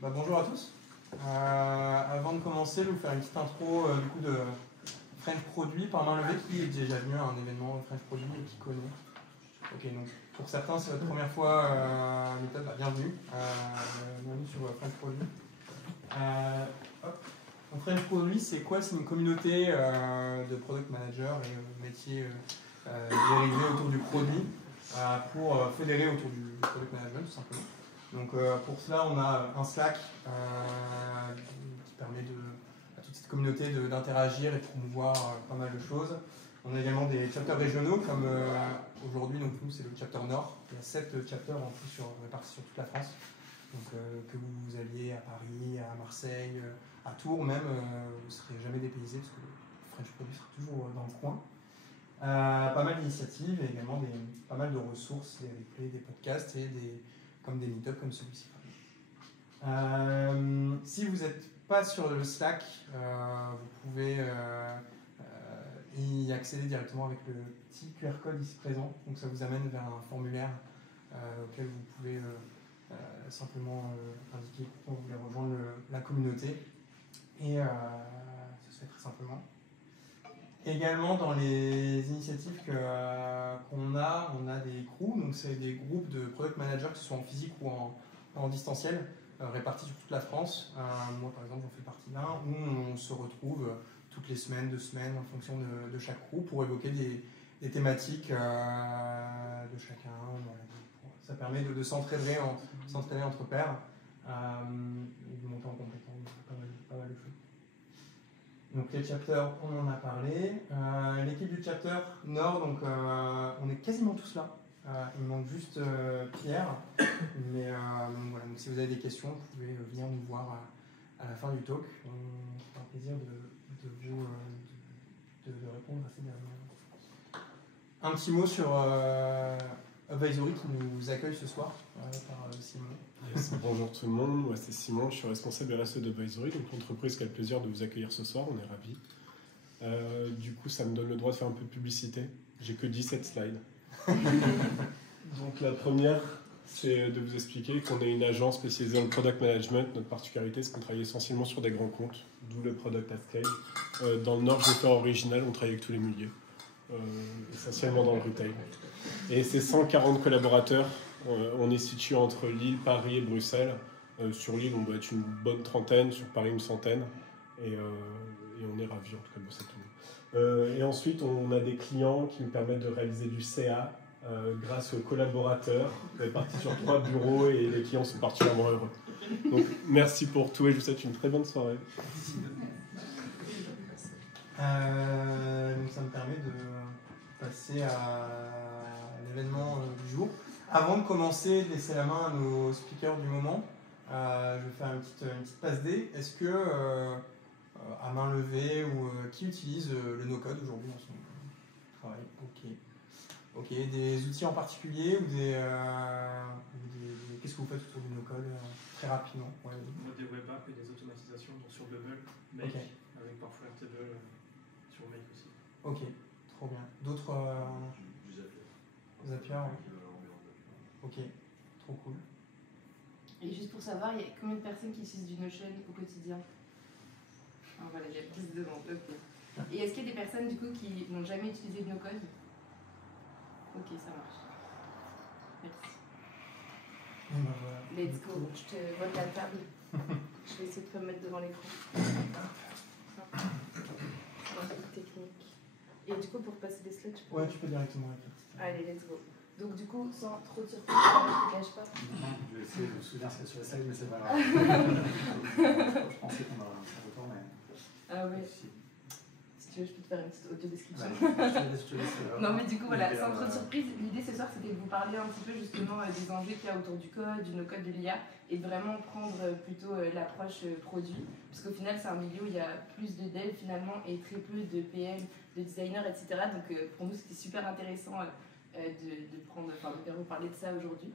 Bonjour à tous. Avant de commencer, je vais vous faire une petite intro du coup de French Produit par main levée. Qui est déjà venu à un événement French Produit et qui connaît? Ok, donc pour certains c'est votre première fois à Méthode, bienvenue. Bienvenue sur French Produit. Donc French Produit, c'est quoi? C'est une communauté de product managers et métiers dérivés autour du produit pour fédérer autour du product management tout simplement. Donc pour cela, on a un Slack qui permet à toute cette communauté d'interagir et de promouvoir pas mal de choses. On a également des chapters régionaux, comme aujourd'hui, donc nous c'est le chapter Nord. Il y a 7 chapters en plus répartis sur toute la France. Donc que vous alliez à Paris, à Marseille, à Tours même, vous ne serez jamais dépaysé parce que le French Produit sera toujours dans le coin. Pas mal d'initiatives et également pas mal de ressources, des replays, des podcasts et comme des meet-ups comme celui-ci. Si vous n'êtes pas sur le Slack, vous pouvez y accéder directement avec le petit QR code ici présent. Donc ça vous amène vers un formulaire auquel vous pouvez simplement indiquer pourquoi vous voulez rejoindre la communauté. Et ça se fait très simplement. Également, dans les initiatives qu'on a, on a des crews, donc c'est des groupes de product managers, que ce soit en physique ou en distanciel, répartis sur toute la France. Moi, par exemple, j'en fais partie d'un, où on se retrouve toutes les semaines, 2 semaines, en fonction de chaque groupe, pour évoquer des thématiques de chacun. Voilà. Ça permet de s'entraider entre pairs, et de monter en compétence, pas mal de choses. Donc les chapters, on en a parlé. L'équipe du chapter Nord, donc on est quasiment tous là. Il manque juste Pierre. Mais voilà, donc si vous avez des questions, vous pouvez venir nous voir à la fin du talk. On fera plaisir de répondre à ces dernières. Un petit mot sur Advisory qui nous accueille ce soir par Simon. Yes, bonjour tout le monde, moi c'est Simon, je suis responsable RSE d'Advisory, donc l'entreprise qui a le plaisir de vous accueillir ce soir, on est ravis. Du coup, ça me donne le droit de faire un peu de publicité. J'ai que 17 slides. Donc la première, c'est de vous expliquer qu'on est une agence spécialisée dans le product management. Notre particularité, c'est qu'on travaille essentiellement sur des grands comptes, d'où le product at scale. Dans le Nord, je vais faire original, on travaille avec tous les milieux, essentiellement dans le retail. Et c'est 140 collaborateurs. On est situé entre Lille, Paris et Bruxelles. Sur Lille, on doit être une bonne trentaine, sur Paris une centaine. Et on est ravis, en tout cas, de bosser tout le monde. Et ensuite, on a des clients qui nous permettent de réaliser du CA grâce aux collaborateurs. On est parti sur 3 bureaux et les clients sont particulièrement heureux. Donc, merci pour tout et je vous souhaite une très bonne soirée. Donc ça me permet de passer à l'événement du jour. Avant de commencer, de laisser la main à nos speakers du moment, je vais faire une petite passe D. Est-ce que, à main levée, ou qui utilise le no-code aujourd'hui dans son travail? Ok. Des outils en particulier ou qu'est-ce que vous faites autour du no-code très rapidement? Moi, des web apps et des automatisations donc sur Bubble, Make, avec parfois Airtable sur Make aussi. Ok, trop bien. D'autres Zapier, ok, trop cool. Et juste pour savoir, il y a combien de personnes qui utilisent du Notion au quotidien? Voilà, il y a plus de demandes, ok. Et est-ce qu'il y a des personnes du coup qui n'ont jamais utilisé de no-code? Ok, ça marche. Merci. Voilà. Let's go, je te vote la table. Je vais essayer de me mettre devant l'écran. Technique. Et du coup, pour passer des slides, Ouais, tu peux directement avec. Allez, let's go. Donc du coup, sans trop de surprise, je ne cache pas. Je vais essayer de me souvenir ce qu'il y a sur la slide, mais c'est pas grave. Je pensais qu'on aurait un petit retour, mais... Ah ouais. Si tu veux, je peux te faire une petite audio description. Ouais, non mais du coup, voilà, sans trop de surprise, l'idée ce soir, c'était de vous parler un petit peu justement des enjeux qu'il y a autour du code, du no-code, de l'IA, et de vraiment prendre plutôt l'approche produit. Parce qu'au final, c'est un milieu où il y a plus de devs finalement, et très peu de PM, de designers, etc. Donc pour nous, c'était super intéressant de vous parler de ça aujourd'hui.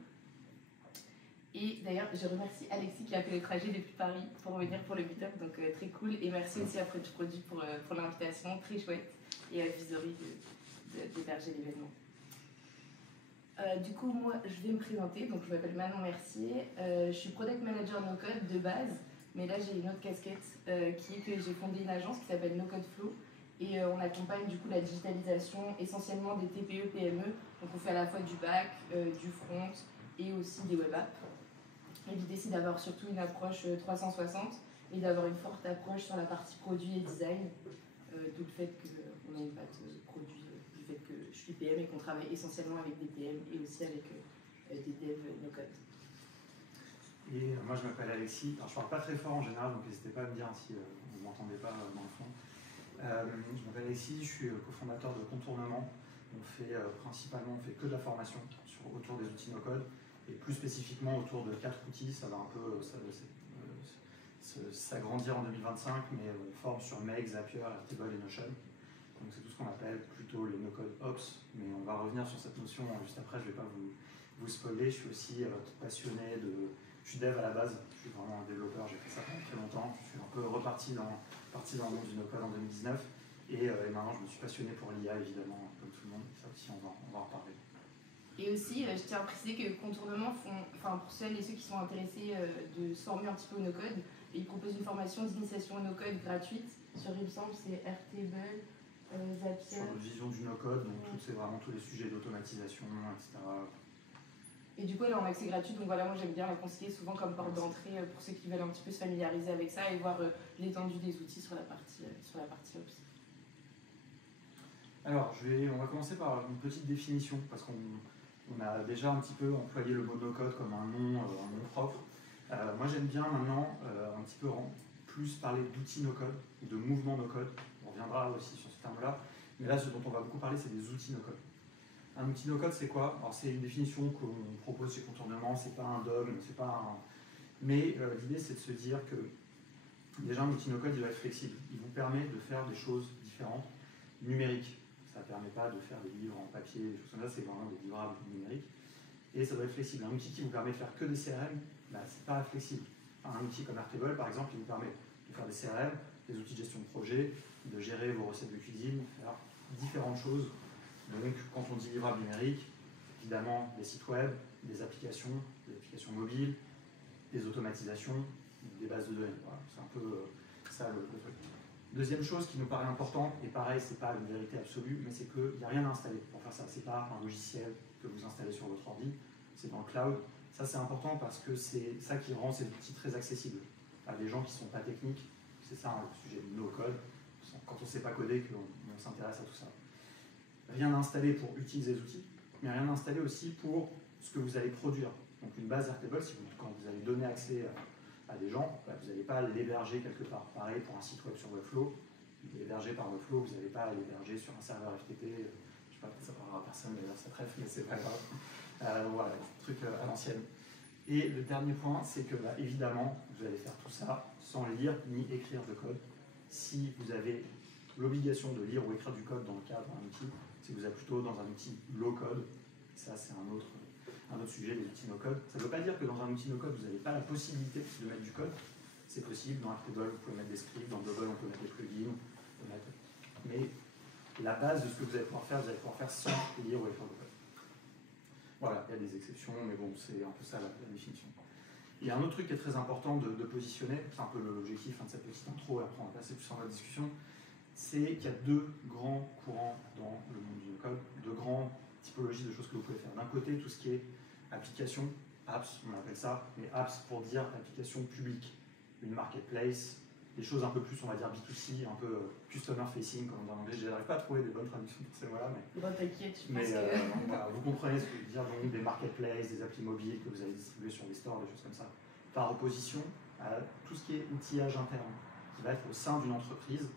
Et d'ailleurs, je remercie Alexis qui a fait le trajet depuis Paris pour venir pour le meet-up, donc très cool. Et merci aussi à French Produit pour l'invitation, très chouette, et à Advisory d'héberger l'événement. Du coup, moi, je vais me présenter. Donc, je m'appelle Manon Mercier. Je suis Product Manager No Code de base, mais là, j'ai une autre casquette qui est que j'ai fondé une agence qui s'appelle No Code Flow. Et on accompagne du coup la digitalisation essentiellement des TPE, PME. Donc, on fait à la fois du back, du front et aussi des web apps. Et l'idée, c'est d'avoir surtout une approche 360 et d'avoir une forte approche sur la partie produit et design. D'où le fait qu'on a une patte produit, du fait que je suis PM et qu'on travaille essentiellement avec des PM et aussi avec des devs no-code. Et moi je m'appelle Alexis, alors je parle pas très fort en général, donc n'hésitez pas à me dire si vous ne m'entendez pas dans le fond. Je m'appelle Alexis, je suis cofondateur de Contournement. On fait principalement, on fait que de la formation autour des outils no-code et plus spécifiquement autour de 4 outils. Ça va un peu s'agrandir en 2025, mais on forme sur Make, Zapier, Airtable et Notion. Donc c'est tout ce qu'on appelle plutôt les no-code ops, mais on va revenir sur cette notion juste après, je ne vais pas vous spoiler. Je suis aussi passionné je suis dev à la base, je suis vraiment un développeur, j'ai fait ça pendant très longtemps. Je suis un peu reparti dans le monde du no-code en 2019 et maintenant je me suis passionné pour l'IA évidemment, comme tout le monde, ça aussi on va en reparler. Et aussi, je tiens à préciser que Contournement pour celles et ceux qui sont intéressés de se former un petit peu au no-code, ils proposent une formation d'initiation au no-code gratuite sur, il me semble, c'est Airtable, Zapier. Sur notre vision du no-code, donc c'est vraiment tous les sujets d'automatisation, etc. Et du coup, elle est en accès gratuit, donc voilà, moi j'aime bien la conseiller souvent comme porte d'entrée pour ceux qui veulent un petit peu se familiariser avec ça et voir l'étendue des outils sur la partie Ops. Alors, on va commencer par une petite définition, parce qu'on a déjà un petit peu employé le mot no-code comme un nom propre. Moi j'aime bien maintenant un petit peu plus parler d'outils no-code, ou de mouvements no-code. On reviendra aussi sur ce terme-là. Mais là, ce dont on va beaucoup parler, c'est des outils no-code. Un outil no-code, c'est quoi? Alors, c'est une définition qu'on propose chez Contournement, c'est pas un dogme, c'est pas un... Mais l'idée, c'est de se dire que déjà, un outil no-code, il va être flexible. Il vous permet de faire des choses différentes, numériques. Ça ne permet pas de faire des livres en papier, des choses comme ça, c'est vraiment des livrables numériques. Et ça doit être flexible. Un outil qui vous permet de faire que des CRM, c'est pas flexible. Un outil comme Airtable, par exemple, il vous permet de faire des CRM, des outils de gestion de projet, de gérer vos recettes de cuisine, faire différentes choses. Donc, quand on dit livrable numérique, évidemment, des sites web, des applications mobiles, des automatisations, des bases de données. Voilà, c'est un peu ça le truc. Deuxième chose qui nous paraît importante, et pareil, c'est pas une vérité absolue, mais c'est qu'il n'y a rien à installer pour faire ça. C'est pas un logiciel que vous installez sur votre ordi, c'est dans le cloud. Ça, c'est important parce que c'est ça qui rend ces outils très accessibles à des gens qui ne sont pas techniques. C'est ça le sujet du no-code. Quand on ne sait pas coder, qu'on s'intéresse à tout ça. Rien à installer pour utiliser les outils, mais rien à installer aussi pour ce que vous allez produire. Donc une base Airtable, quand vous allez donner accès à des gens, vous n'allez pas l'héberger quelque part. Pareil pour un site web sur Webflow, hébergé par Webflow, vous n'allez pas l'héberger sur un serveur FTP. Je ne sais pas, ça parlera à personne d'ailleurs, ça trèfle, mais c'est pas grave. Voilà, truc à l'ancienne. Et le dernier point, c'est que évidemment, vous allez faire tout ça sans lire ni écrire de code. Si vous avez l'obligation de lire ou écrire du code dans le cadre d'un outil, c'est que vous êtes plutôt dans un outil low-code. Ça, c'est un autre sujet, les outils no-code. Ça ne veut pas dire que dans un outil no-code, vous n'avez pas la possibilité de mettre du code. C'est possible, dans Airtable, vous pouvez mettre des scripts, dans Bubble, on peut mettre des plugins. Mais la base de ce que vous allez pouvoir faire sans lire ou écrire de code. Voilà, il y a des exceptions, mais bon, c'est un peu ça la définition. Il y a un autre truc qui est très important de positionner, c'est un peu l'objectif de cette petite intro, et après on va passer plus en la discussion, c'est qu'il y a deux grands courants dans le monde du no-code, deux grandes typologies de choses que vous pouvez faire. D'un côté, tout ce qui est application, apps, on appelle ça, mais apps pour dire application publique, une marketplace, des choses un peu plus, on va dire, B2C, un peu customer facing, comme on dit en anglais. Je n'arrive pas à trouver des bonnes traductions pour ces mots-là, mais... Bon, t'inquiète, je pense que... voilà, vous comprenez ce que je veux dire, donc des marketplaces, des applis mobiles que vous allez distribuer sur les stores, des choses comme ça. Par opposition à tout ce qui est outillage interne, qui va être au sein d'une entreprise,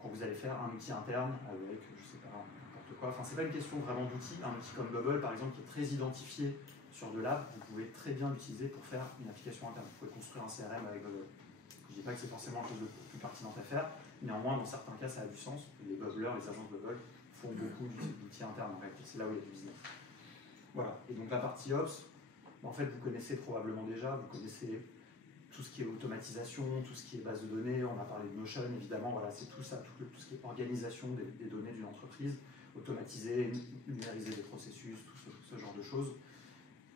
quand vous allez faire un outil interne avec, je sais pas, n'importe quoi. Enfin, c'est pas une question vraiment d'outils. Un outil comme Bubble, par exemple, qui est très identifié sur de l'app, vous pouvez très bien l'utiliser pour faire une application interne. Vous pouvez construire un CRM avec Bubble. Je dis pas que c'est forcément la chose le plus pertinente à faire, néanmoins, dans certains cas, ça a du sens. Les bubblers, les agences Bubble font beaucoup d'outils internes en réalité. C'est là où il y a du business. Voilà. Et donc la partie Ops, en fait, vous connaissez probablement déjà, vous connaissez tout ce qui est automatisation, tout ce qui est base de données, on a parlé de Notion, évidemment, voilà, c'est tout ça, tout ce qui est organisation des données d'une entreprise, automatiser, numériser des processus, tout ce genre choses.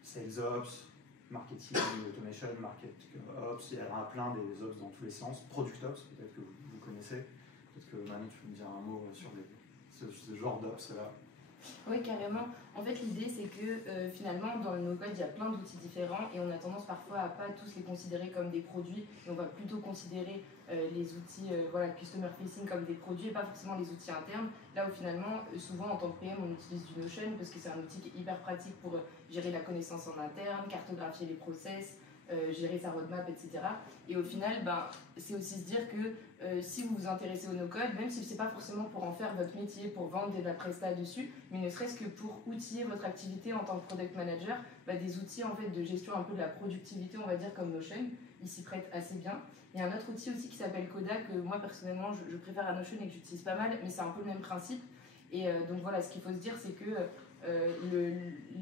Sales Ops, Marketing Automation, Marketing Ops, il y en a plein des Ops dans tous les sens. Product Ops, peut-être que vous connaissez. Peut-être que Manon, tu peux me dire un mot sur ce genre d'Ops là. Oui, carrément. En fait, l'idée, c'est que finalement, dans le no-code, il y a plein d'outils différents et on a tendance parfois à pas tous les considérer comme des produits et on va plutôt considérer les outils customer facing comme des produits et pas forcément les outils internes. Là où finalement, souvent en tant que PM, on utilise du Notion parce que c'est un outil qui est hyper pratique pour gérer la connaissance en interne, cartographier les process, gérer sa roadmap, etc. Et au final, c'est aussi se dire que si vous vous intéressez au no-code, même si ce n'est pas forcément pour en faire votre métier, pour vendre de la presta dessus, mais ne serait-ce que pour outiller votre activité en tant que product manager, des outils en fait, de gestion un peu de la productivité, on va dire comme Notion, ils s'y prêtent assez bien. Il y a un autre outil aussi qui s'appelle Coda, que moi personnellement je préfère à Notion et que j'utilise pas mal, mais c'est un peu le même principe. Et donc voilà, ce qu'il faut se dire, c'est que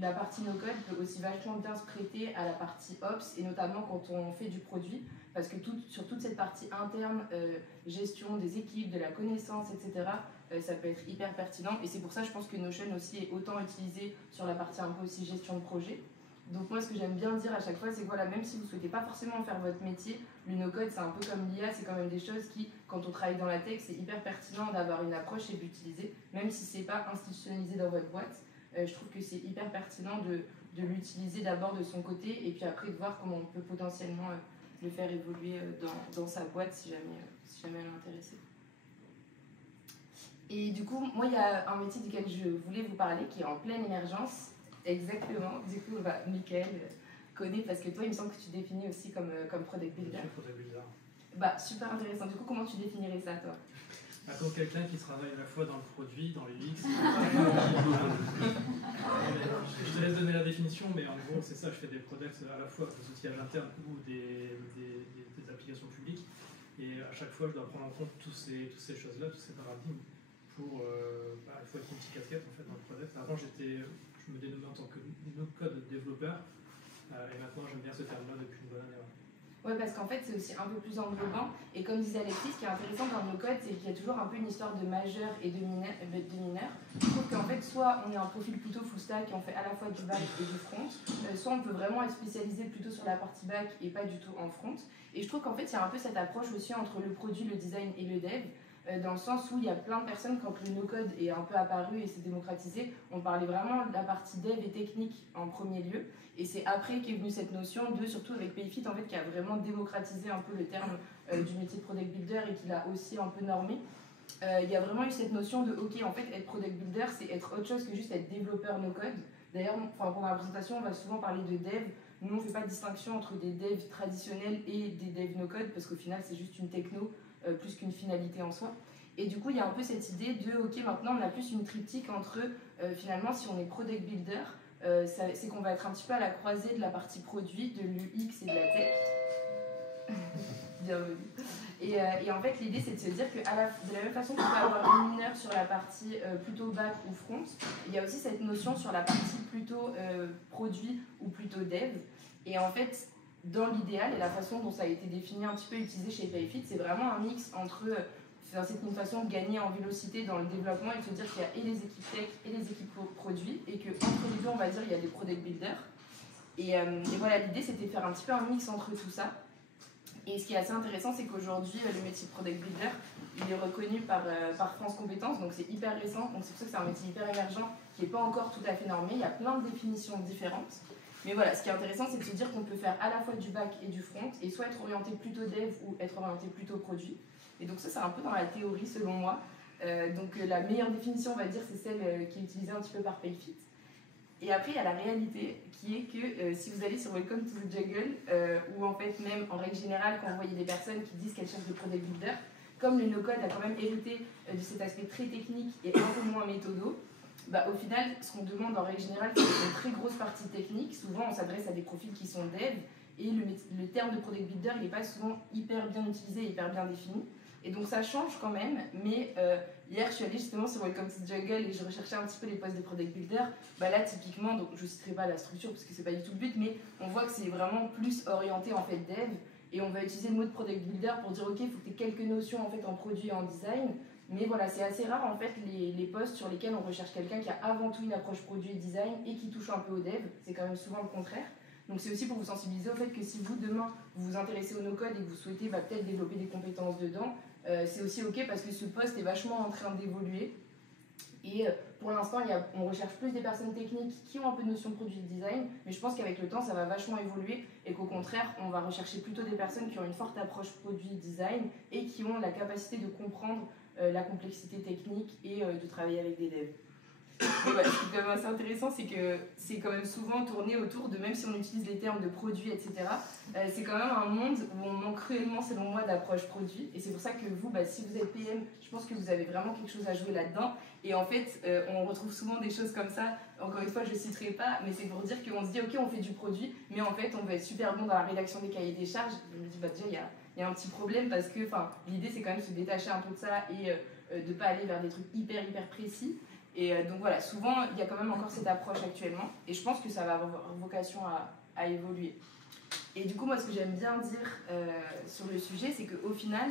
la partie no-code peut aussi vachement bien se prêter à la partie ops, et notamment quand on fait du produit, parce que sur toute cette partie interne, gestion des équipes, de la connaissance, etc., ça peut être hyper pertinent. Et c'est pour ça, je pense que Notion aussi est autant utilisé sur la partie un peu aussi gestion de projet. Donc moi, ce que j'aime bien dire à chaque fois, c'est que voilà, même si vous ne souhaitez pas forcément faire votre métier, le no-code, c'est un peu comme l'IA, c'est quand même des choses qui, quand on travaille dans la tech, c'est hyper pertinent d'avoir une approche et d'utiliser, même si ce n'est pas institutionnalisé dans votre boîte. Je trouve que c'est hyper pertinent de l'utiliser d'abord de son côté et puis après de voir comment on peut potentiellement le faire évoluer dans sa boîte si jamais elle est intéressée. Et du coup, moi, il y a un métier duquel je voulais vous parler qui est en pleine émergence. Exactement. Du coup, Mickaël connaît parce que toi, il me semble que tu définis aussi comme product builder. Product builder. Super intéressant. Du coup, comment tu définirais ça, toi? Comme quelqu'un qui travaille à la fois dans le produit, dans l'UX. Je te laisse donner la définition, mais en gros, c'est ça. Je fais des products à la fois des outillages internes ou des applications publiques. Et à chaque fois, je dois prendre en compte toutes ces choses-là, tous ces paradigmes. Il faut être multi-casquette en fait, dans le product. Avant, je me dénommais en tant que no-code développeur. Et maintenant, j'aime bien ce terme-là depuis une bonne année. Ouais, parce qu'en fait, c'est aussi un peu plus englobant. Et comme disait Alexis, ce qui est intéressant dans le no-code, c'est qu'il y a toujours un peu une histoire de majeur et de mineur. Je trouve qu'en fait, soit on est un profil plutôt full stack et on fait à la fois du back et du front, soit on peut vraiment être spécialisé plutôt sur la partie back et pas du tout en front. Et je trouve qu'en fait, il y a un peu cette approche aussi entre le produit, le design et le dev, dans le sens où il y a plein de personnes, quand le no-code est un peu apparu et s'est démocratisé, on parlait vraiment de la partie dev et technique en premier lieu. Et c'est après qu'est venue cette notion surtout avec Payfit, en fait, qui a vraiment démocratisé un peu le terme du métier de product builder et qui l'a aussi un peu normé. Il y a vraiment eu cette notion de, ok, en fait, être product builder, c'est être autre chose que juste être développeur no-code. D'ailleurs, pendant la présentation, on va souvent parler de dev. Nous, on ne fait pas de distinction entre des devs traditionnels et des devs no-code, parce qu'au final, c'est juste une techno plus qu'une finalité en soi. Et du coup, il y a un peu cette idée de, ok, maintenant, on a plus une triptyque entre, finalement, si on est product builder, c'est qu'on va être un petit peu à la croisée de la partie produit, de l'UX et de la tech. Bienvenue. Et en fait, l'idée, c'est de se dire que de la même façon qu'on peut avoir une mineure sur la partie plutôt back ou front, il y a aussi cette notion sur la partie plutôt produit ou plutôt dev. Et en fait, dans l'idéal et la façon dont ça a été défini, un petit peu utilisé chez Payfit, c'est vraiment un mix entre... c'est une façon de gagner en vélocité dans le développement et de se dire qu'il y a et les équipes tech et les équipes produits et qu'entre les deux, on va dire, il y a des product builders. Et voilà, l'idée, c'était de faire un petit peu un mix entre tout ça. Et ce qui est assez intéressant, c'est qu'aujourd'hui, le métier de product builder, il est reconnu par France Compétences, donc c'est hyper récent, donc c'est pour ça que c'est un métier hyper émergent qui n'est pas encore tout à fait normé. Il y a plein de définitions différentes. Mais voilà, ce qui est intéressant, c'est de se dire qu'on peut faire à la fois du back et du front, et soit être orienté plutôt dev ou être orienté plutôt produit. Et donc ça, c'est un peu dans la théorie, selon moi. Donc la meilleure définition, on va dire, c'est celle qui est utilisée un petit peu par Payfit. Et après, il y a la réalité, qui est que si vous allez sur Welcome to the Jungle, ou en fait même en règle générale, quand vous voyez des personnes qui disent qu'elles cherchent des product builders, comme le no-code a quand même hérité de cet aspect très technique et un peu moins méthodo, au final, ce qu'on demande en règle générale, c'est une très grosse partie technique. Souvent, on s'adresse à des profils qui sont dev, et le terme de product builder, il n'est pas souvent hyper bien utilisé, hyper bien défini. Et donc ça change quand même, mais hier je suis allée justement sur Welcome to the Jungle et je recherchais un petit peu les postes de product builder. Là typiquement, donc je ne citerai pas la structure parce que c'est pas du tout le but, mais on voit que c'est vraiment plus orienté en fait dev, et on va utiliser le mot de product builder pour dire ok, il faut que tu aies quelques notions en fait en produit et en design, Mais voilà, c'est assez rare en fait les postes sur lesquels on recherche quelqu'un qui a avant tout une approche produit et design et qui touche un peu au dev. C'est quand même souvent le contraire. Donc c'est aussi pour vous sensibiliser au fait que si vous, demain, vous vous intéressez au no-code et que vous souhaitez peut-être développer des compétences dedans, c'est aussi ok parce que ce poste est vachement en train d'évoluer. Et pour l'instant, on recherche plus des personnes techniques qui ont un peu de notion de produit et de design, mais je pense qu'avec le temps, ça va vachement évoluer et qu'au contraire, on va rechercher plutôt des personnes qui ont une forte approche produit et design et qui ont la capacité de comprendre la complexité technique et de travailler avec des devs. Et ouais, ce qui est quand même assez intéressant, c'est que c'est quand même souvent tourné autour de, même si on utilise les termes de produits, etc., c'est quand même un monde où on manque cruellement, selon moi, d'approche produit. Et c'est pour ça que vous, si vous êtes PM, je pense que vous avez vraiment quelque chose à jouer là-dedans. Et en fait, on retrouve souvent des choses comme ça. Encore une fois, je ne citerai pas, mais c'est pour dire qu'on se dit, ok, on fait du produit, mais en fait, on va être super bon dans la rédaction des cahiers des charges. Je me dis, déjà, il y a un petit problème parce que l'idée, c'est quand même de se détacher un peu de ça et de ne pas aller vers des trucs hyper précis. Et donc voilà, souvent il y a quand même encore cette approche actuellement et je pense que ça va avoir vocation à évoluer. Et du coup, moi ce que j'aime bien dire sur le sujet, c'est qu'au final,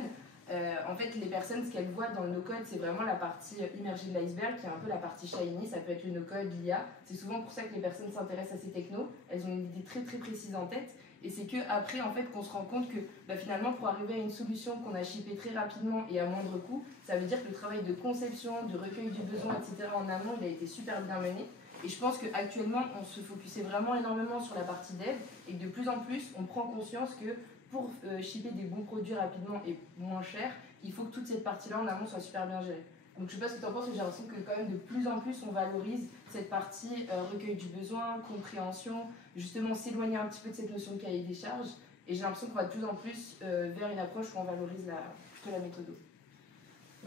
en fait, les personnes, ce qu'elles voient dans le no-code, c'est vraiment la partie immergée de l'iceberg, qui est un peu la partie shiny, ça peut être le no-code, l'IA. C'est souvent pour ça que les personnes s'intéressent à ces technos, elles ont une idée très précise en tête. Et c'est qu'après, en fait, qu'on se rend compte que finalement, pour arriver à une solution qu'on a shippée très rapidement et à moindre coût, ça veut dire que le travail de conception, de recueil du besoin, etc. en amont, il a été super bien mené. Et je pense qu'actuellement, on se focusait vraiment énormément sur la partie dev et que de plus en plus, on prend conscience que pour shipper des bons produits rapidement et moins cher, il faut que toute cette partie-là en amont soit super bien gérée. Donc je sais pas ce que tu en penses, mais j'ai l'impression que quand même de plus en plus on valorise cette partie recueil du besoin, compréhension, justement s'éloigner un petit peu de cette notion de cahier des charges. Et j'ai l'impression qu'on va de plus en plus vers une approche où on valorise plutôt la méthode.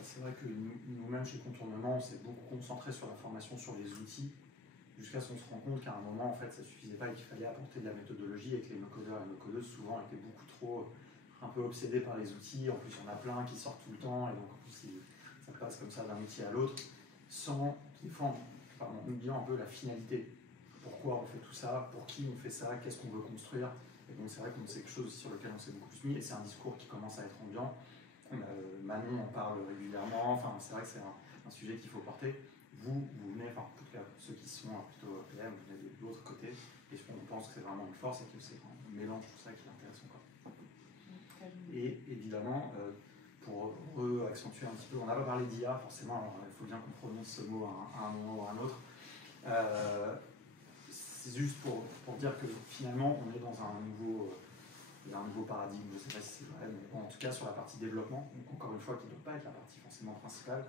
C'est vrai que nous-mêmes chez Contournement, on s'est beaucoup concentré sur la formation sur les outils, jusqu'à ce qu'on se rend compte qu'à un moment, en fait, ça ne suffisait pas et qu'il fallait apporter de la méthodologie et que les no-codeurs et no-codeuses souvent étaient beaucoup trop un peu obsédés par les outils. En plus, il y en a plein qui sortent tout le temps et donc en plus, ça passe comme ça d'un outil à l'autre, sans, des fois, en oubliant un peu la finalité. Pourquoi on fait tout ça, pour qui on fait ça, qu'est-ce qu'on veut construire. Et donc c'est vrai que c'est quelque chose sur lequel on s'est beaucoup plus mis et c'est un discours qui commence à être ambiant. Manon en parle régulièrement, c'est vrai que c'est un sujet qu'il faut porter. Vous venez, en tout cas ceux qui sont plutôt PM, vous venez de l'autre côté, et on pense que c'est vraiment une force et que c'est un mélange tout ça qui est intéressant. Et évidemment, pour accentuer un petit peu, on n'a pas parlé d'IA forcément, alors il faut bien qu'on prononce ce mot à un moment ou à un autre. C'est juste pour dire que finalement on est dans un nouveau paradigme, je ne sais pas si c'est vrai, mais en tout cas sur la partie développement, donc encore une fois qui ne doit pas être la partie forcément principale,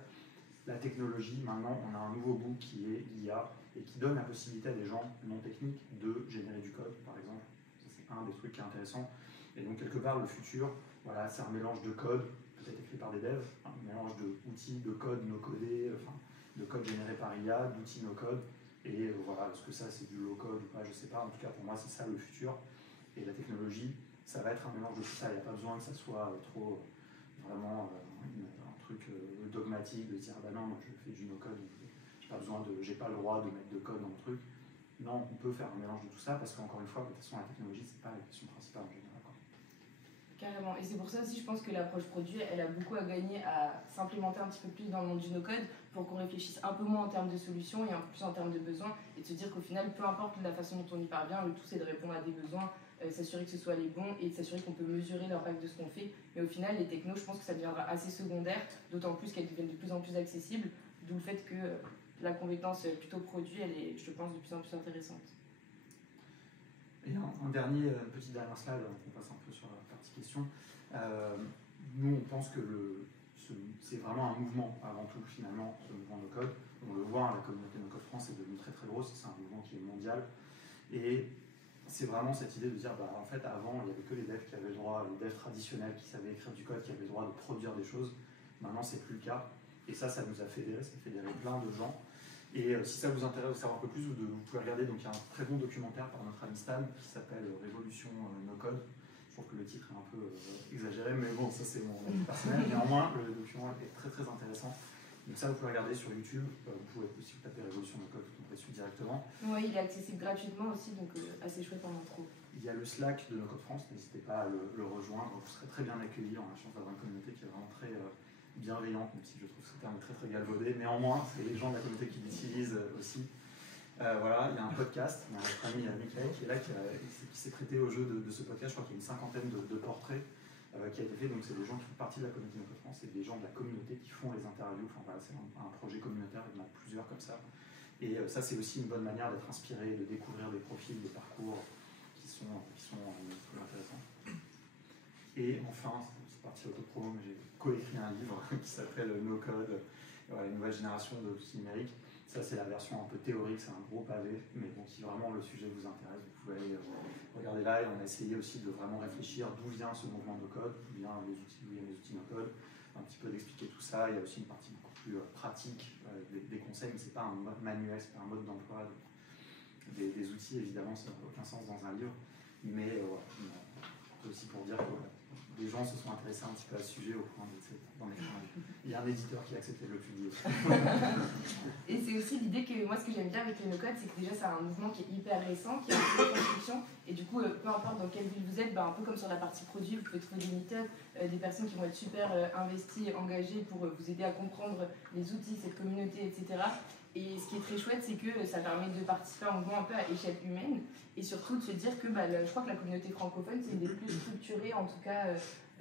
la technologie, maintenant on a un nouveau bout qui est l'IA et qui donne la possibilité à des gens non techniques de générer du code par exemple. Ça, c'est un des trucs qui est intéressant. Et donc quelque part le futur, voilà, c'est un mélange de code, peut-être écrit par des devs, un mélange d'outils de code no codé, de code généré par IA, d'outils no code. Et voilà, est-ce que ça c'est du low code ou pas, je sais pas, en tout cas pour moi c'est ça le futur. Et la technologie, ça va être un mélange de tout ça, il n'y a pas besoin que ça soit trop vraiment un truc dogmatique de dire bah non, moi je fais du no code, j'ai pas le droit de mettre de code dans le truc. Non, on peut faire un mélange de tout ça parce qu'encore une fois, de toute façon la technologie c'est pas la question principale en général. Carrément, et c'est pour ça aussi je pense que l'approche produit elle a beaucoup à gagner à s'implémenter un petit peu plus dans le monde du no-code pour qu'on réfléchisse un peu moins en termes de solutions et un peu plus en termes de besoins et de se dire qu'au final peu importe la façon dont on y parvient, le tout c'est de répondre à des besoins, s'assurer que ce soit les bons et de s'assurer qu'on peut mesurer l'impact de ce qu'on fait, mais au final les technos je pense que ça deviendra assez secondaire, d'autant plus qu'elles deviennent de plus en plus accessibles, d'où le fait que la compétence plutôt produit elle est je pense de plus en plus intéressante. Et une petite dernière slide, on passe un peu sur la partie question. Nous, on pense que c'est vraiment un mouvement avant tout, finalement, ce mouvement no code. On le voit, la communauté no code France est devenue très grosse, c'est un mouvement qui est mondial. Et c'est vraiment cette idée de dire, en fait, avant, il n'y avait que les devs qui avaient le droit, les devs traditionnels qui savaient écrire du code, qui avaient le droit de produire des choses. Maintenant, c'est plus le cas. Et ça nous a fédéré, ça a fédéré plein de gens. Et si ça vous intéresse de savoir un peu plus, vous pouvez regarder, donc il y a un très bon documentaire par notre ami Stan qui s'appelle Révolution no code. Je trouve que le titre est un peu exagéré, mais bon, ça c'est mon avis personnel. Néanmoins, le document est très intéressant. Donc ça, vous pouvez regarder sur YouTube. Vous pouvez aussi taper Révolution no code, vous tomberez dessus directement. Oui, il est accessible gratuitement aussi, donc assez chouette en intro. Il y a le Slack de No Code France, n'hésitez pas à le rejoindre. Vous serez très bien accueillis. On a la chance d'avoir une communauté qui est vraiment bienveillantes, même si je trouve ce terme très très galvaudé. Néanmoins, c'est les gens de la communauté qui l'utilisent aussi. Voilà, il y a un podcast, il y a notre ami Michael qui est là, qui s'est prêté au jeu de ce podcast. Je crois qu'il y a une cinquantaine de portraits qui a été fait. Donc c'est des gens qui font partie de la communauté No Code France, c'est des gens de la communauté qui font les interviews. Enfin voilà, c'est un projet communautaire, il y en a plusieurs comme ça. Et ça, c'est aussi une bonne manière d'être inspiré, de découvrir des profils, des parcours qui sont intéressants. Et enfin, c'est parti autopromo, mais j'ai coécrit un livre qui s'appelle No Code, une nouvelle génération d'outils numériques. Ça, c'est la version un peu théorique, c'est un gros pavé, mais bon, si vraiment le sujet vous intéresse, vous pouvez aller regarder là. Et on a essayé aussi de vraiment réfléchir d'où vient ce mouvement No Code, d'où viennent les outils No Code, un petit peu d'expliquer tout ça. Il y a aussi une partie beaucoup plus pratique, des conseils, mais c'est pas un manuel, c'est pas un mode d'emploi. Des outils, évidemment, ça n'a aucun sens dans un livre, mais aussi pour dire que les gens se sont intéressés un petit peu à ce sujet au point d'en écrire. Il y a un éditeur qui a accepté de le publier. Et c'est aussi l'idée que moi, ce que j'aime bien avec le no-code, c'est que déjà, c'est un mouvement qui est hyper récent, qui est en pleine construction. Et du coup, peu importe dans quelle ville vous êtes, un peu comme sur la partie produit, vous pouvez trouver des meet-up, des personnes qui vont être super investies, engagées pour vous aider à comprendre les outils, cette communauté, etc. Et ce qui est très chouette, c'est que ça permet de participer à un mouvement un peu à échelle humaine et surtout de se dire que je crois que la communauté francophone, c'est une des plus structurées, en tout cas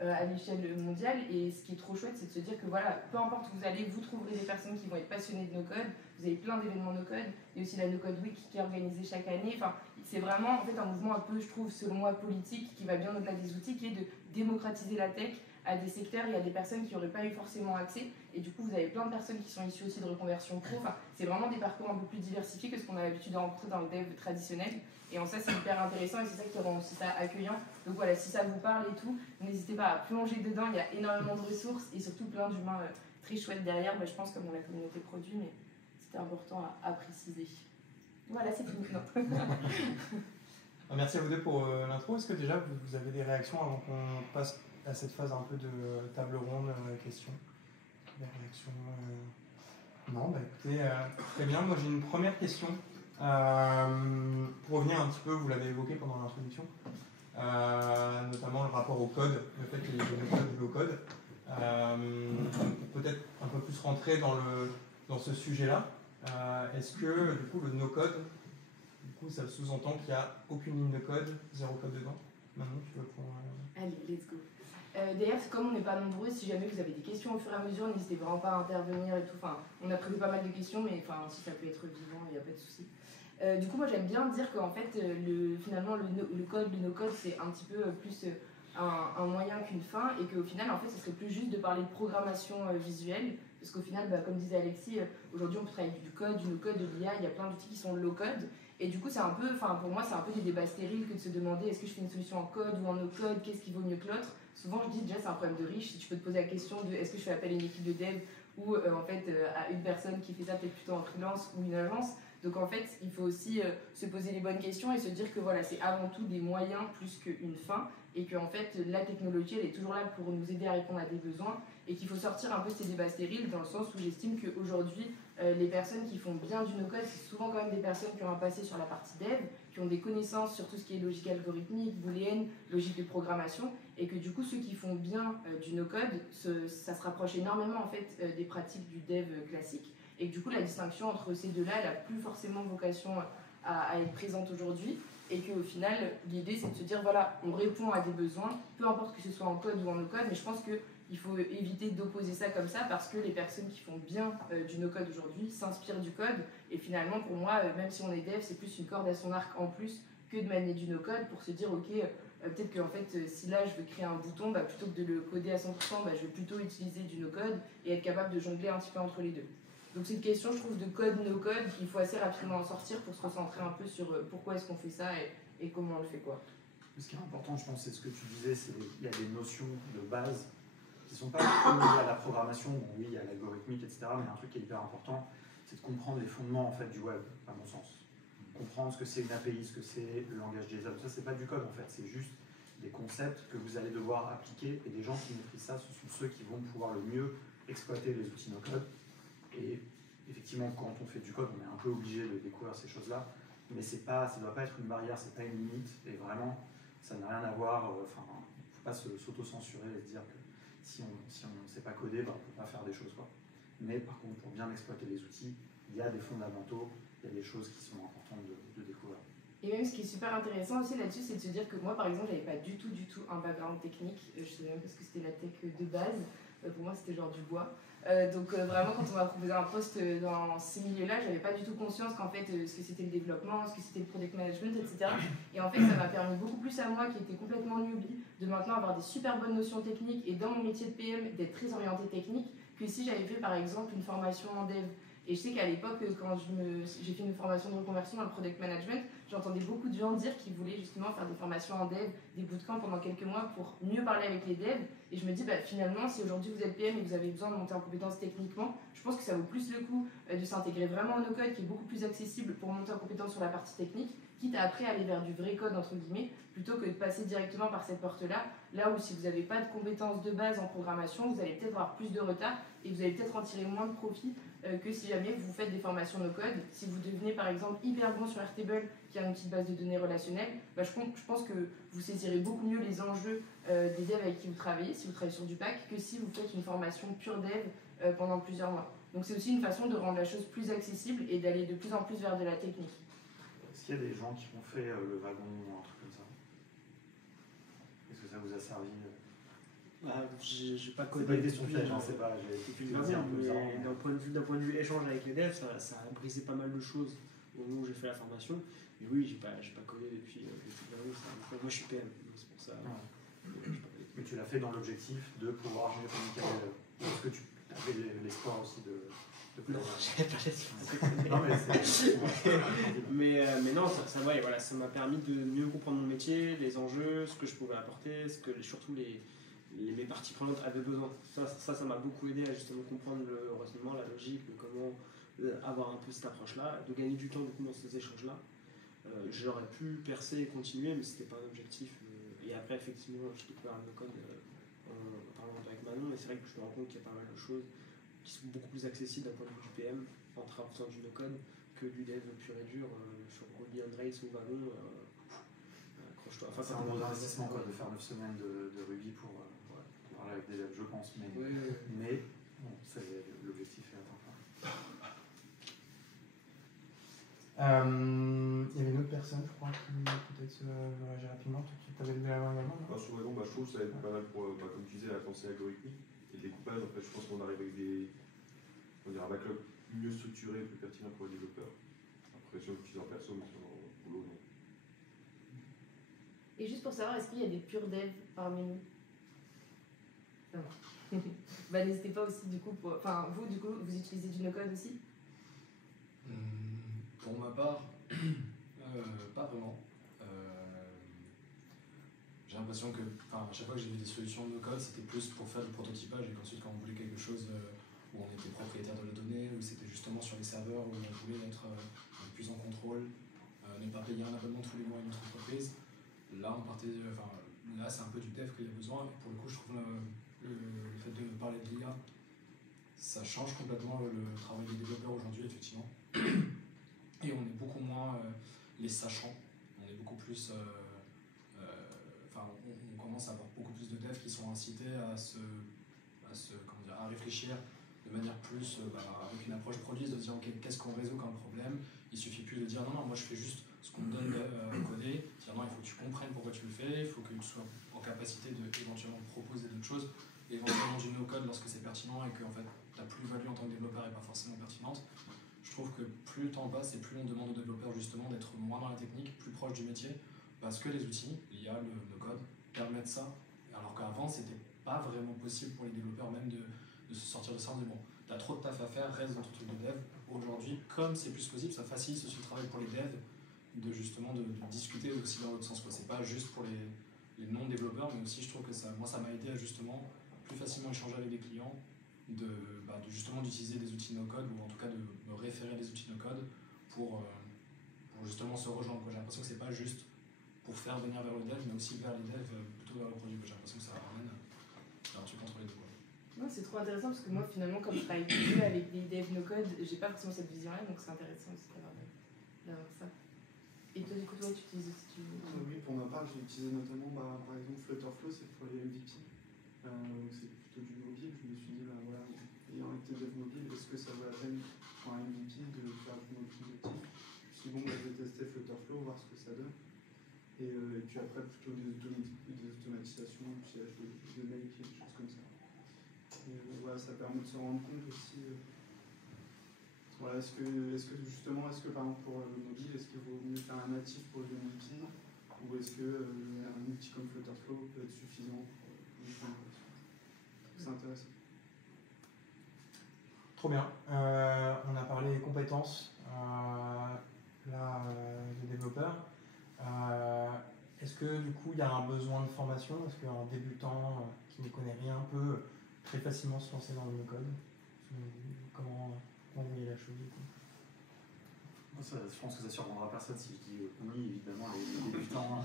à l'échelle mondiale. Et ce qui est trop chouette, c'est de se dire que voilà, peu importe où vous allez, vous trouverez des personnes qui vont être passionnées de no-code. Vous avez plein d'événements no-code. Il y a aussi la No-Code Week qui est organisée chaque année. Enfin, c'est vraiment en fait un mouvement un peu, je trouve, selon moi, politique, qui va bien au-delà des outils, qui est de démocratiser la tech à des secteurs et à des personnes qui n'auraient pas eu forcément accès. Et du coup, vous avez plein de personnes qui sont issues aussi de reconversion pro. Enfin, c'est vraiment des parcours un peu plus diversifiés que ce qu'on a l'habitude de rencontrer dans le dev traditionnel. Et en ça, c'est hyper intéressant et c'est ça qui rend aussi ça accueillant. Donc voilà, si ça vous parle et tout, n'hésitez pas à plonger dedans. Il y a énormément de ressources et surtout plein d'humains très chouettes derrière. Je pense comme dans la communauté produit, mais c'était important à préciser. Voilà, c'est tout. Merci à vous deux pour l'intro. Est-ce que déjà vous avez des réactions avant qu'on passe à cette phase un peu de table ronde, questions? Des réactions Non, écoutez, très bien. Moi j'ai une première question. Pour revenir un petit peu, vous l'avez évoqué pendant l'introduction, notamment le rapport au code, le fait qu'il y ait du no-code et du low-code. Peut-être un peu plus rentrer dans ce sujet-là. Est-ce que du coup le no-code, ça sous-entend qu'il n'y a aucune ligne de code, zéro code dedans? Maintenant, tu veux qu'on... Allez, let's go. D'ailleurs, comme on n'est pas nombreux, si jamais vous avez des questions au fur et à mesure, n'hésitez vraiment pas à intervenir et tout. Enfin, on a prévu pas mal de questions, mais si ça peut être vivant, il n'y a pas de souci. Du coup, moi j'aime bien dire qu'en fait, finalement, le code, le no-code, c'est un petit peu plus un moyen qu'une fin, et qu'au final, en fait, ce serait plus juste de parler de programmation visuelle, parce qu'au final, comme disait Alexis, aujourd'hui on peut travailler du code, du no-code, de l'IA, il y a plein d'outils qui sont low-code. Et du coup, c'est un peu, pour moi, c'est un peu des débats stériles que de se demander est-ce que je fais une solution en code ou en no-code, qu'est-ce qui vaut mieux que l'autre. Souvent, je dis déjà, c'est un problème de riche. Si tu peux te poser la question de est-ce que je fais appel à une équipe de dev ou à une personne qui fait ça peut-être plutôt en freelance ou une agence. Donc en fait, il faut aussi se poser les bonnes questions et se dire que voilà, c'est avant tout des moyens plus qu'une fin, et que en fait, la technologie, elle est toujours là pour nous aider à répondre à des besoins, et qu'il faut sortir un peu de ces débats stériles, dans le sens où j'estime qu'aujourd'hui, les personnes qui font bien du no-code, c'est souvent quand même des personnes qui ont un passé sur la partie dev, qui ont des connaissances sur tout ce qui est logique algorithmique, booléenne, logique de programmation, et que du coup, ceux qui font bien du no-code, ça se rapproche énormément en fait des pratiques du dev classique, et que du coup, la distinction entre ces deux-là, elle n'a plus forcément vocation à être présente aujourd'hui, et qu'au final, l'idée, c'est de se dire, voilà, on répond à des besoins, peu importe que ce soit en code ou en no-code, mais je pense qu'il faut éviter d'opposer ça comme ça, parce que les personnes qui font bien du no-code aujourd'hui s'inspirent du code, et finalement, pour moi, même si on est dev, c'est plus une corde à son arc en plus que de manier du no-code pour se dire, ok, peut-être qu'en fait, si là, je veux créer un bouton, plutôt que de le coder à 100%, je vais plutôt utiliser du no-code et être capable de jongler un petit peu entre les deux. Donc c'est une question, je trouve, de code, no-code, qu'il faut assez rapidement en sortir pour se recentrer un peu sur pourquoi est-ce qu'on fait ça et comment on le fait, quoi. Ce qui est important, je pense, c'est ce que tu disais, c'est qu'il y a des notions de base qui ne sont pas liées à la programmation. Bon, oui, il y a l'algorithmique, etc., mais un truc qui est hyper important, c'est de comprendre les fondements en fait, du web, à mon sens. Comprendre ce que c'est une API, ce que c'est le langage JSON. Ça, c'est pas du code, en fait, c'est juste des concepts que vous allez devoir appliquer, et des gens qui maîtrisent ça, ce sont ceux qui vont pouvoir le mieux exploiter les outils no-code. Et effectivement, quand on fait du code, on est un peu obligé de découvrir ces choses-là, mais ça ne doit pas être une barrière, c'est pas une limite, et vraiment, ça n'a rien à voir, il ne faut pas s'auto-censurer et se dire que si on ne sait pas coder, on ne peut pas faire des choses, quoi. Mais par contre, pour bien exploiter les outils, il y a des fondamentaux, il y a des choses qui sont importantes de découvrir. Et même ce qui est super intéressant aussi là-dessus, c'est de se dire que moi, par exemple, j'avais pas du tout un background technique. Je sais même pas ce que c'était la tech de base. Pour moi, c'était genre du bois. Donc vraiment, quand on m'a proposé un poste dans ces milieux-là, j'avais pas du tout conscience qu'en fait, ce que c'était le développement, ce que c'était le product management, etc. Et en fait, ça m'a permis beaucoup plus à moi, qui était complètement newbie, de maintenant avoir des super bonnes notions techniques et dans mon métier de PM, d'être très orienté technique, que si j'avais fait par exemple une formation en dev. Et je sais qu'à l'époque, quand j'ai fait une formation de reconversion dans le product management, j'entendais beaucoup de gens dire qu'ils voulaient justement faire des formations en dev, des bootcamps pendant quelques mois pour mieux parler avec les devs. Et je me dis, finalement, si aujourd'hui vous êtes PM et que vous avez besoin de monter en compétences techniquement, je pense que ça vaut plus le coup de s'intégrer vraiment au no-code, qui est beaucoup plus accessible pour monter en compétences sur la partie technique, quitte à après aller vers du vrai code, entre guillemets, plutôt que de passer directement par cette porte-là, là où si vous n'avez pas de compétences de base en programmation, vous allez peut-être avoir plus de retard et vous allez peut-être en tirer moins de profit que si jamais vous faites des formations no-code. Si vous devenez par exemple hyper bon sur Airtable, qui est une petite base de données relationnelle, je pense que vous saisirez beaucoup mieux les enjeux des devs avec qui vous travaillez, si vous travaillez sur du pack, que si vous faites une formation pure dev pendant plusieurs mois. Donc c'est aussi une façon de rendre la chose plus accessible et d'aller de plus en plus vers de la technique. Est-ce qu'il y a des gens qui ont fait le wagon ou un truc comme ça? Est-ce que ça vous a servi? J'ai pas C'est codé. pas une question piège, c'est pas. Mais d'un point de vue échange avec les devs, ça a brisé pas mal de choses au moment où j'ai fait la formation. Mais oui, j'ai pas codé depuis moi je suis PM, c'est pour ça. Mais tu l'as fait dans l'objectif de pouvoir communiquer. Est-ce que tu avais l'espoir aussi de non, j'avais pas l'espoir. Non, mais mais non, ça va, et voilà, ça m'a permis de mieux comprendre mon métier, les enjeux, ce que je pouvais apporter, surtout mes parties prenantes avaient besoin. Ça m'a beaucoup aidé à justement comprendre le raisonnement, la logique, comment avoir un peu cette approche-là, de gagner du temps du coup, dans ces échanges-là. J'aurais pu percer et continuer, mais c'était pas un objectif. Et après, effectivement, je découvert le no-code en parlant avec Manon, et c'est vrai que je me rends compte qu'il y a pas mal de choses qui sont beaucoup plus accessibles d'un point de vue du PM en faisant du no-code que du dev pur et dur sur Ruby on Rails ou Wagon. Accroche-toi. c'est un gros investissement de faire 9 semaines de Ruby pour parler avec des devs, je pense. Mais bon, l'objectif est atteint. Il y avait une autre personne, je crois, qui peut-être veut réagir rapidement. Tu avais levé la main également, non? Sur Wagon, je trouve que ça aide pas mal pour, comme tu disais, la pensée algorithmique et le découpage. En fait, je pense qu'on arrive avec un backlog mieux structuré et plus pertinent pour les développeurs. Après, si on l'utilise en perso, mais sur le boulot, non. Et juste pour savoir, est-ce qu'il y a des purs devs parmi nous? Non. N'hésitez pas aussi, du coup, vous, du coup, vous utilisez du no-code aussi? Pour ma part, pas vraiment. J'ai l'impression que à chaque fois que j'ai vu des solutions no-code, c'était plus pour faire du prototypage et qu'ensuite quand on voulait quelque chose où on était propriétaire de la donnée, où c'était justement sur les serveurs, où on voulait être plus en contrôle, ne pas payer un abonnement tous les mois à une autre entreprise. Là, là c'est un peu du dev qu'il y a besoin. Et pour le coup, je trouve le fait de parler de l'IA, ça change complètement le travail des développeurs aujourd'hui, effectivement. Et on est beaucoup moins les sachants, on est beaucoup plus. On commence à avoir beaucoup plus de devs qui sont incités à réfléchir de manière plus avec une approche produit, de dire ok, qu'est-ce qu'on résout comme problème. Il suffit plus de dire non, moi je fais juste ce qu'on me donne à coder. Dire non, il faut que tu comprennes pourquoi tu le fais, il faut que tu sois en capacité de éventuellement proposer d'autres choses, éventuellement du no-code lorsque c'est pertinent et que en fait, ta plus-value en tant que développeur n'est pas forcément pertinente. Je trouve que plus le temps passe et plus on demande aux développeurs justement d'être moins dans la technique, plus proche du métier, parce que les outils, l'IA, le no-code, permettent ça. Alors qu'avant, c'était pas vraiment possible pour les développeurs même de se sortir de ça en disant bon, t'as trop de taf à faire, reste dans ton truc de dev. Aujourd'hui, comme c'est plus possible, ça facilite aussi le travail pour les devs de discuter aussi dans l'autre sens. C'est pas juste pour les non-développeurs, mais aussi je trouve que ça m'a aidé à justement plus facilement échanger avec des clients, justement d'utiliser des outils no-code, ou en tout cas de me référer à des outils no-code pour justement se rejoindre. J'ai l'impression que c'est pas juste pour faire venir vers le dev, mais aussi vers les devs, plutôt vers le produit. J'ai l'impression que ça ramène un truc entre les deux. Non, c'est trop intéressant parce que moi, finalement, comme je travaille plus avec des devs no-code, j'ai pas forcément cette vision-là, donc c'est intéressant aussi d'avoir ça. Et toi, du coup, tu utilises aussi Oui, pour ma part, j'ai utilisé notamment, par exemple, Flutterflow, c'est pour les MVP. Donc c'est plutôt du mobile. Je me suis dit, bah, voilà, ayant été dev mobile, est-ce que ça vaut la peine pour un MVP de faire du mobile natif? Si bon, bah, je vais tester Flutterflow, voir ce que ça donne. Et puis après, plutôt des automatisations, usage de make, des choses comme ça. Et voilà, ça permet de se rendre compte aussi. Voilà, est-ce que justement, par exemple pour le mobile, est-ce qu'il vaut mieux faire un natif pour le MVP, ou est-ce qu'un outil comme Flutterflow peut être suffisant pour faire une question? C'est intéressant. Trop bien. On a parlé compétences de développeurs. Est-ce que du coup il y a un besoin de formation? Est-ce qu'un débutant qui ne connaît rien peut très facilement se lancer dans le no-code? Comment vous voyez la chose du coup? Je pense que ça ne surprendra personne si je dis oui, évidemment, les débutants,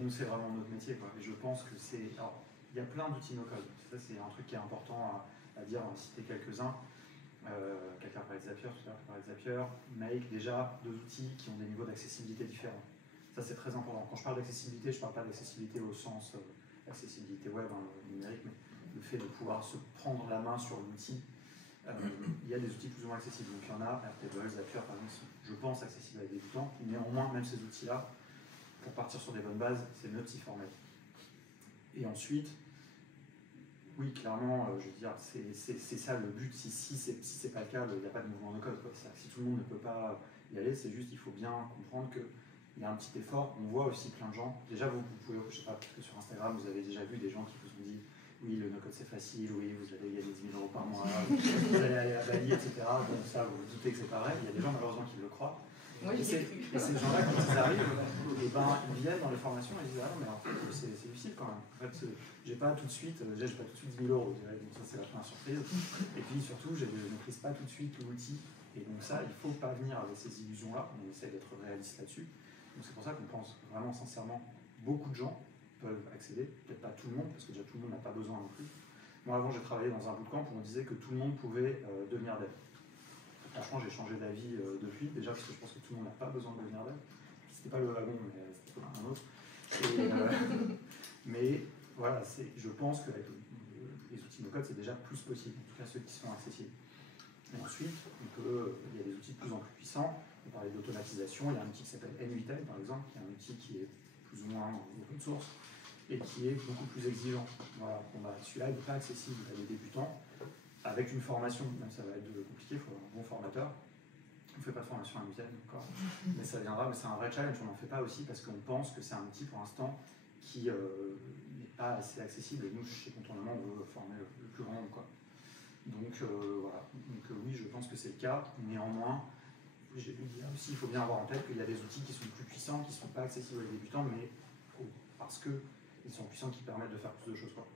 nous c'est vraiment notre métier, quoi. Et je pense que c'est. Alors, il y a plein d'outils no-code. Ça, c'est un truc qui est important à dire, on va citer quelques-uns. Quelqu'un parlait de Zapier, tout à l'heure parlait de Zapier. Make, déjà, deux outils qui ont des niveaux d'accessibilité différents. Ça, c'est très important. Quand je parle d'accessibilité, je ne parle pas d'accessibilité au sens accessibilité web, numérique, mais le fait de pouvoir se prendre la main sur l'outil. Il y a des outils plus ou moins accessibles. Donc il y en a, Airtable, Zapier, par exemple, je pense accessibles à des débutants. Néanmoins, même ces outils-là, pour partir sur des bonnes bases, c'est mieux de s'y former. Et ensuite, oui, clairement, je veux dire, c'est ça le but. Si c'est pas le cas, il n'y a pas de mouvement de code, quoi. Si tout le monde ne peut pas y aller, c'est juste, il faut bien comprendre qu'il y a un petit effort. On voit aussi plein de gens. Déjà, vous pouvez, je sais pas, peut-être que sur Instagram, vous avez déjà vu des gens qui vous ont dit oui, le no-code c'est facile, oui, vous allez gagner 10 000 € par mois, vous allez aller à Bali, etc. Donc ça, vous vous doutez que c'est pareil. Il y a des gens malheureusement qui le croient. Moi, et ces gens-là, quand ils arrivent, ils viennent dans les formations et ils disent ah non, mais en fait, c'est difficile quand même. En fait, j'ai pas tout de suite 10 000 €, donc ça c'est la première surprise. Et puis surtout, je ne maîtrise pas tout de suite l'outil. Et donc ça, il ne faut pas venir avec ces illusions-là. On essaie d'être réaliste là-dessus. Donc c'est pour ça qu'on pense vraiment sincèrement, beaucoup de gens peuvent accéder, peut-être pas tout le monde, parce que déjà tout le monde n'a pas besoin non plus. Moi avant j'ai travaillé dans un bootcamp où on disait que tout le monde pouvait devenir dev. Franchement j'ai changé d'avis depuis, déjà parce que je pense que tout le monde n'a pas besoin de devenir dev. C'était pas le wagon, mais c'était un autre. Mais voilà, je pense que avec les outils no-code c'est déjà plus possible, en tout cas ceux qui sont accessibles. Et ensuite, il y a des outils de plus en plus puissants. On parlait d'automatisation, il y a un outil qui s'appelle NVTech par exemple, qui est un outil qui est plus ou moins open source et qui est beaucoup plus exigeant. Voilà, celui-là n'est pas accessible à des débutants avec une formation, même ça va être compliqué, il faut avoir un bon formateur. On ne fait pas de formation à NVTech encore, mais ça viendra, mais c'est un vrai challenge, on n'en fait pas aussi parce qu'on pense que c'est un outil pour l'instant qui n'est pas assez accessible et nous, chez Contournement, on veut former le plus grand nombre, quoi. Donc voilà, oui, je pense que c'est le cas, néanmoins, il faut bien avoir en tête qu'il y a des outils qui sont plus puissants, qui ne sont pas accessibles aux débutants, mais parce qu'ils sont puissants, qui permettent de faire plus de choses, quoi.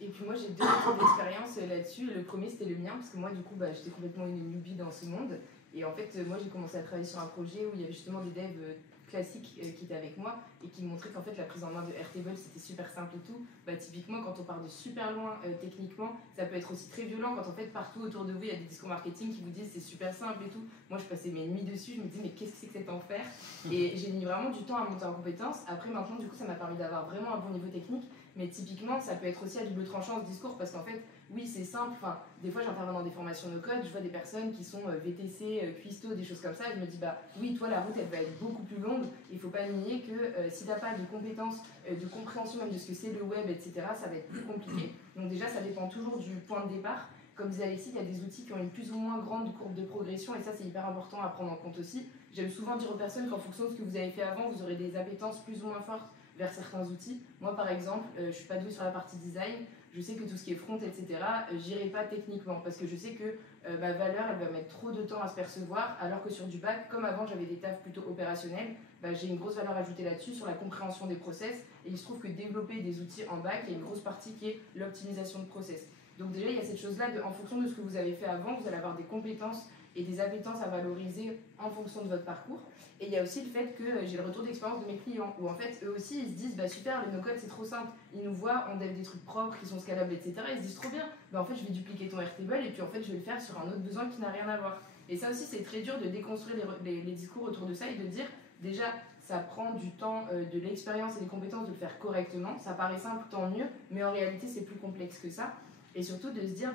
Et puis moi j'ai 2 retours d'expérience là-dessus. Le premier c'était le mien, parce que moi du coup j'étais complètement une newbie dans ce monde. Et en fait moi j'ai commencé à travailler sur un projet où il y avait justement des devs classiques qui étaient avec moi et qui me montraient qu'en fait la prise en main de Airtable c'était super simple et tout. Typiquement quand on part de super loin techniquement, ça peut être aussi très violent quand en fait partout autour de vous il y a des discours marketing qui vous disent c'est super simple et tout. Moi je passais mes nuits dessus, je me disais mais qu'est-ce que c'est que cet enfer? Et j'ai mis vraiment du temps à monter en compétences. Après maintenant du coup ça m'a permis d'avoir vraiment un bon niveau technique. Mais typiquement, ça peut être aussi à double tranchant ce discours parce qu'en fait, oui, c'est simple. Enfin, des fois, j'interviens dans des formations no code, je vois des personnes qui sont VTC, cuistot, des choses comme ça. Et je me dis, oui, toi, la route, elle va être beaucoup plus longue. Il ne faut pas nier que si tu n'as pas de compétences, de compréhension même de ce que c'est le web, etc., ça va être plus compliqué. Donc, déjà, ça dépend toujours du point de départ. Comme disait Alexis, il y a des outils qui ont une plus ou moins grande courbe de progression et ça, c'est hyper important à prendre en compte aussi. J'aime souvent dire aux personnes qu'en fonction de ce que vous avez fait avant, vous aurez des appétences plus ou moins fortes vers certains outils. Moi, par exemple, je ne suis pas douée sur la partie design. Je sais que tout ce qui est front, etc., j'irai pas techniquement parce que je sais que ma valeur, elle va mettre trop de temps à se percevoir, alors que sur du bac, comme avant, j'avais des tafs plutôt opérationnels, j'ai une grosse valeur ajoutée là-dessus, sur la compréhension des process. Et il se trouve que développer des outils en bac, il y a une grosse partie qui est l'optimisation de process. Donc déjà, il y a cette chose-là, en fonction de ce que vous avez fait avant, vous allez avoir des compétences et des appétences à valoriser en fonction de votre parcours. Et il y a aussi le fait que j'ai le retour d'expérience de mes clients, où en fait, eux aussi, ils se disent, super, le no-code, c'est trop simple. Ils nous voient, on dev des trucs propres, qui sont scalables, etc. Ils se disent, trop bien, en fait, je vais dupliquer ton Airtable, et puis en fait, je vais le faire sur un autre besoin qui n'a rien à voir. Et ça aussi, c'est très dur de déconstruire les discours autour de ça, et de dire, déjà, ça prend du temps, de l'expérience et des compétences de le faire correctement. Ça paraît simple, tant mieux, mais en réalité, c'est plus complexe que ça. Et surtout de se dire,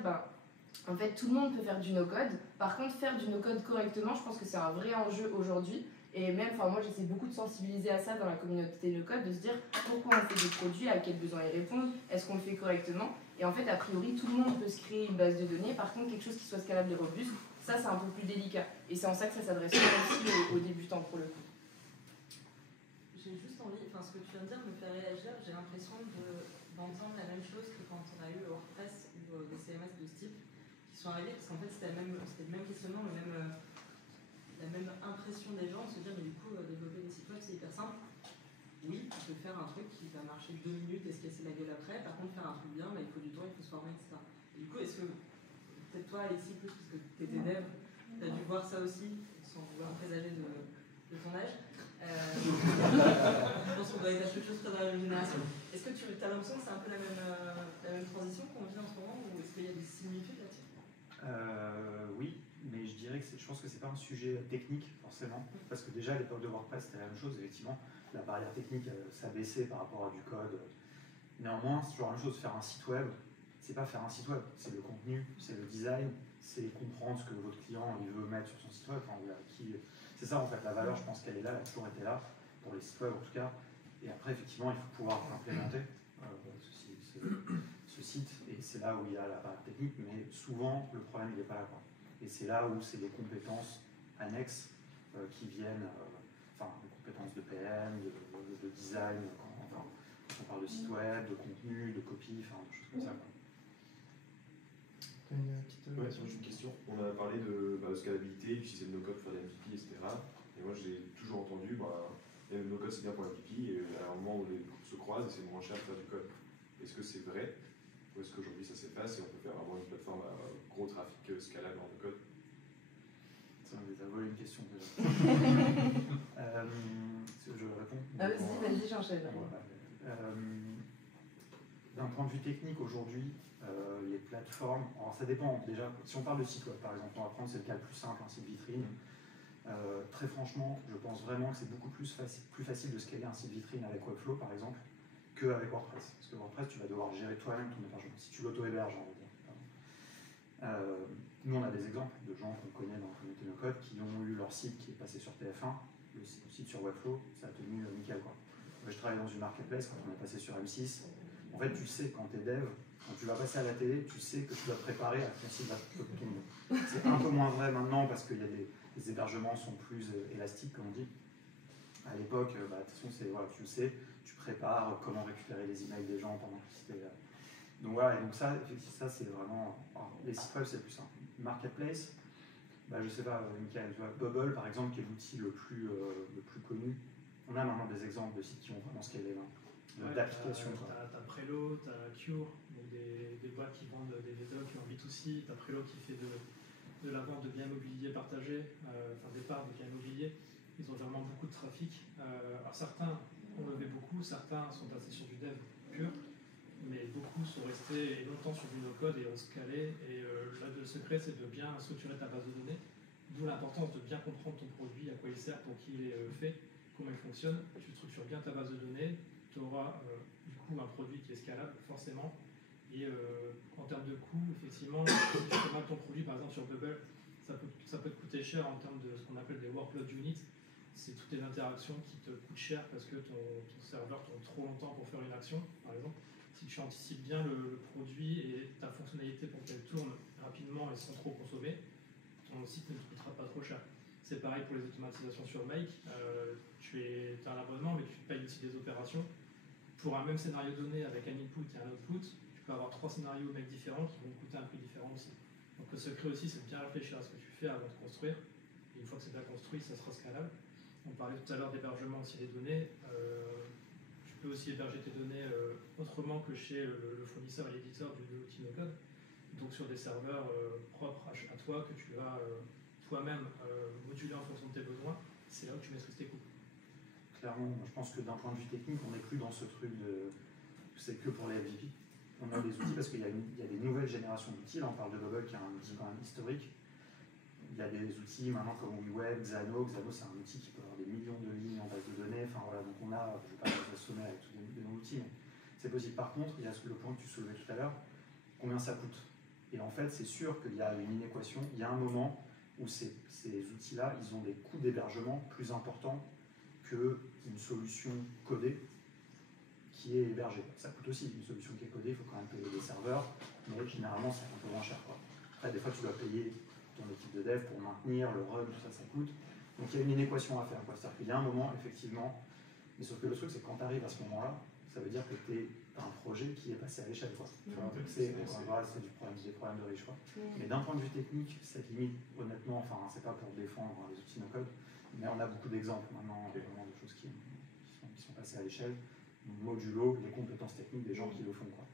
en fait, tout le monde peut faire du no-code. Par contre, faire du no-code correctement, je pense que c'est un vrai enjeu aujourd'hui. Et même, moi, j'essaie beaucoup de sensibiliser à ça dans la communauté no-code, de se dire pourquoi on fait des produits, à quels besoins ils répondent, est-ce qu'on le fait correctement. Et en fait, a priori, tout le monde peut se créer une base de données. Par contre, quelque chose qui soit scalable et robuste, ça, c'est un peu plus délicat. Et c'est en ça que ça s'adresse aussi aux débutants, pour le coup. J'ai juste envie, ce que tu viens de dire me fait réagir. J'ai l'impression d'entendre la même chose que quand on a eu WordPress ou des CMS de ce type qui sont arrivés, parce qu'en fait, c'était le même questionnement, la même impression des gens de se dire, mais du coup, développer des sites web, c'est hyper simple. Oui, tu peux faire un truc qui va marcher 2 minutes et se casser la gueule après. Par contre, faire un truc bien, il faut du temps, il faut se former, etc. Et du coup, est-ce que, peut-être toi, Alexis, parce que tu étais dev, tu as dû voir ça aussi, sans vouloir présager de ton âge. Je pense qu'on doit être à quelque chose près dans la même génération. Est-ce que tu as l'impression que c'est un peu la même transition qu'on vit en ce moment, ou est-ce qu'il y a des similitudes là-dessus? Oui, mais je dirais que je pense que c'est pas un sujet technique forcément, parce que déjà à l'époque de WordPress c'était la même chose, effectivement, la barrière technique s'abaissait par rapport à du code. Néanmoins, c'est toujours la même chose, faire un site web, c'est pas faire un site web, c'est le contenu, c'est le design, c'est comprendre ce que votre client il veut mettre sur son site web, c'est ça en fait, la valeur je pense qu'elle est là, elle a toujours été là, pour les sites web en tout cas, et après effectivement il faut pouvoir implémenter ce site, et c'est là où il y a la barrière technique, mais souvent le problème il n'est pas là, quoi. Et c'est là où c'est des compétences annexes qui viennent, des compétences de PM, de design, quand on parle de site web, de contenu, de copie, des choses comme ça, quoi. Une petite Ouais, j'ai une question. On a parlé de scalabilité, d'utiliser le no-code pour faire des MVP, etc. Et moi j'ai toujours entendu, le no-code c'est bien pour MVP, et à un moment où les groupes se croisent, c'est moins cher de faire du code. Est-ce que c'est vrai? Ou est-ce qu'aujourd'hui ça s'efface et on peut faire vraiment une plateforme à gros trafic scalable en no-code? Ça vous a volé une question déjà. Je réponds. Vas-y, j'enchaîne. D'un point de vue technique aujourd'hui, les plateformes, alors ça dépend déjà, si on parle de site web par exemple, on va prendre c'est le cas le plus simple, un site vitrine. Très franchement, je pense vraiment que c'est beaucoup plus facile de scaler un site vitrine avec Webflow par exemple qu'avec WordPress. Parce que WordPress, tu vas devoir gérer toi-même ton hébergement, si tu l'auto-héberges, on va dire. Nous, on a des exemples de gens qu'on connaît dans la communauté no-code qui ont eu leur site qui est passé sur TF1, le site sur Webflow, ça a tenu nickel, quoi. Moi, je travaille dans une marketplace, quand on est passé sur M6, en fait, tu sais, quand tu es dev, quand tu vas passer à la télé, tu sais que tu dois te préparer à ton site va tomber. C'est un peu moins vrai maintenant parce que les hébergements sont plus élastiques, comme on dit. À l'époque, de toute façon, tu le sais, tu prépares comment récupérer les emails des gens pendant que le site est là. Donc voilà, et donc ça, effectivement, ça c'est vraiment. Les sites web, c'est plus simple. Marketplace, je sais pas, Michael, tu vois, Bubble par exemple, qui est l'outil le plus connu. On a maintenant des exemples de sites qui ont vraiment scalé, d'applications. T'as Prelo, t'as Cure, donc des boîtes qui vendent des docs en B2C, t'as Prelo qui fait de la vente de biens immobiliers partagés, des parts de biens immobiliers. Ils ont vraiment beaucoup de trafic. Alors certains ont levé beaucoup, certains sont passés sur du dev pur, mais beaucoup sont restés longtemps sur du no-code et ont scalé. Et là, le secret, c'est de bien structurer ta base de données, d'où l'importance de bien comprendre ton produit, à quoi il sert, pour qui il est fait, comment il fonctionne. Tu structures bien ta base de données, tu auras du coup un produit qui est scalable, forcément. Et en termes de coût, effectivement, si tu fais mal ton produit, par exemple sur Bubble, ça peut te coûter cher en termes de ce qu'on appelle des workload units. C'est toutes les interactions qui te coûtent cher parce que ton serveur tourne trop longtemps pour faire une action, par exemple. Si tu anticipes bien le produit et ta fonctionnalité pour qu'elle tourne rapidement et sans trop consommer, ton site ne te coûtera pas trop cher. C'est pareil pour les automatisations sur Make. Tu as un abonnement, mais tu payes aussi des opérations. Pour un même scénario donné avec un input et un output, tu peux avoir 3 scénarios Make différents qui vont te coûter un prix différent aussi. Donc le secret aussi, c'est de bien réfléchir à ce que tu fais avant de construire. Et une fois que c'est bien construit, ça sera scalable. On parlait tout à l'heure d'hébergement aussi des données. Tu peux aussi héberger tes données autrement que chez le fournisseur et l'éditeur de l'outil no-code. Donc sur des serveurs propres à toi que tu vas toi-même moduler en fonction de tes besoins. C'est là où tu maîtrises tes coûts. Clairement, je pense que d'un point de vue technique, on n'est plus dans ce truc de c'est que pour les MVP. On a des outils parce qu'il y a des nouvelles générations d'outils. Là, on parle de Bubble qui est un outil quand même historique. il y a des outils maintenant comme WeWeb, Xano. Xano, c'est un outil qui peut avoir des millions de lignes en base de données. Enfin voilà, donc on a, je ne vais pas vous assommer avec tous les noms d'outils, mais c'est possible. Par contre, il y a le point que tu soulevais tout à l'heure, combien ça coûte. Et en fait, c'est sûr qu'il y a une inéquation. Il y a un moment où ces outils-là, ils ont des coûts d'hébergement plus importants qu'une solution codée qui est hébergée. Ça coûte aussi, une solution qui est codée, il faut quand même payer des serveurs, mais généralement c'est un peu moins cher, quoi. Après, des fois, tu dois payer ton équipe de dev pour maintenir le run, tout ça, ça coûte. Donc il y a une inéquation à faire, quoi. C'est-à-dire qu'il y a un moment, effectivement, mais sauf que le truc, c'est que quand tu arrives à ce moment-là, ça veut dire que tu as un projet qui est passé à l'échelle, quoi. C'est des problèmes de riches, quoi. Mais d'un point de vue technique, cette limite, honnêtement, enfin, c'est pas pour défendre les outils no-code, mais on a beaucoup d'exemples maintenant, vraiment de choses qui sont passées à l'échelle. Modulo, les compétences techniques des gens qui le font, quoi.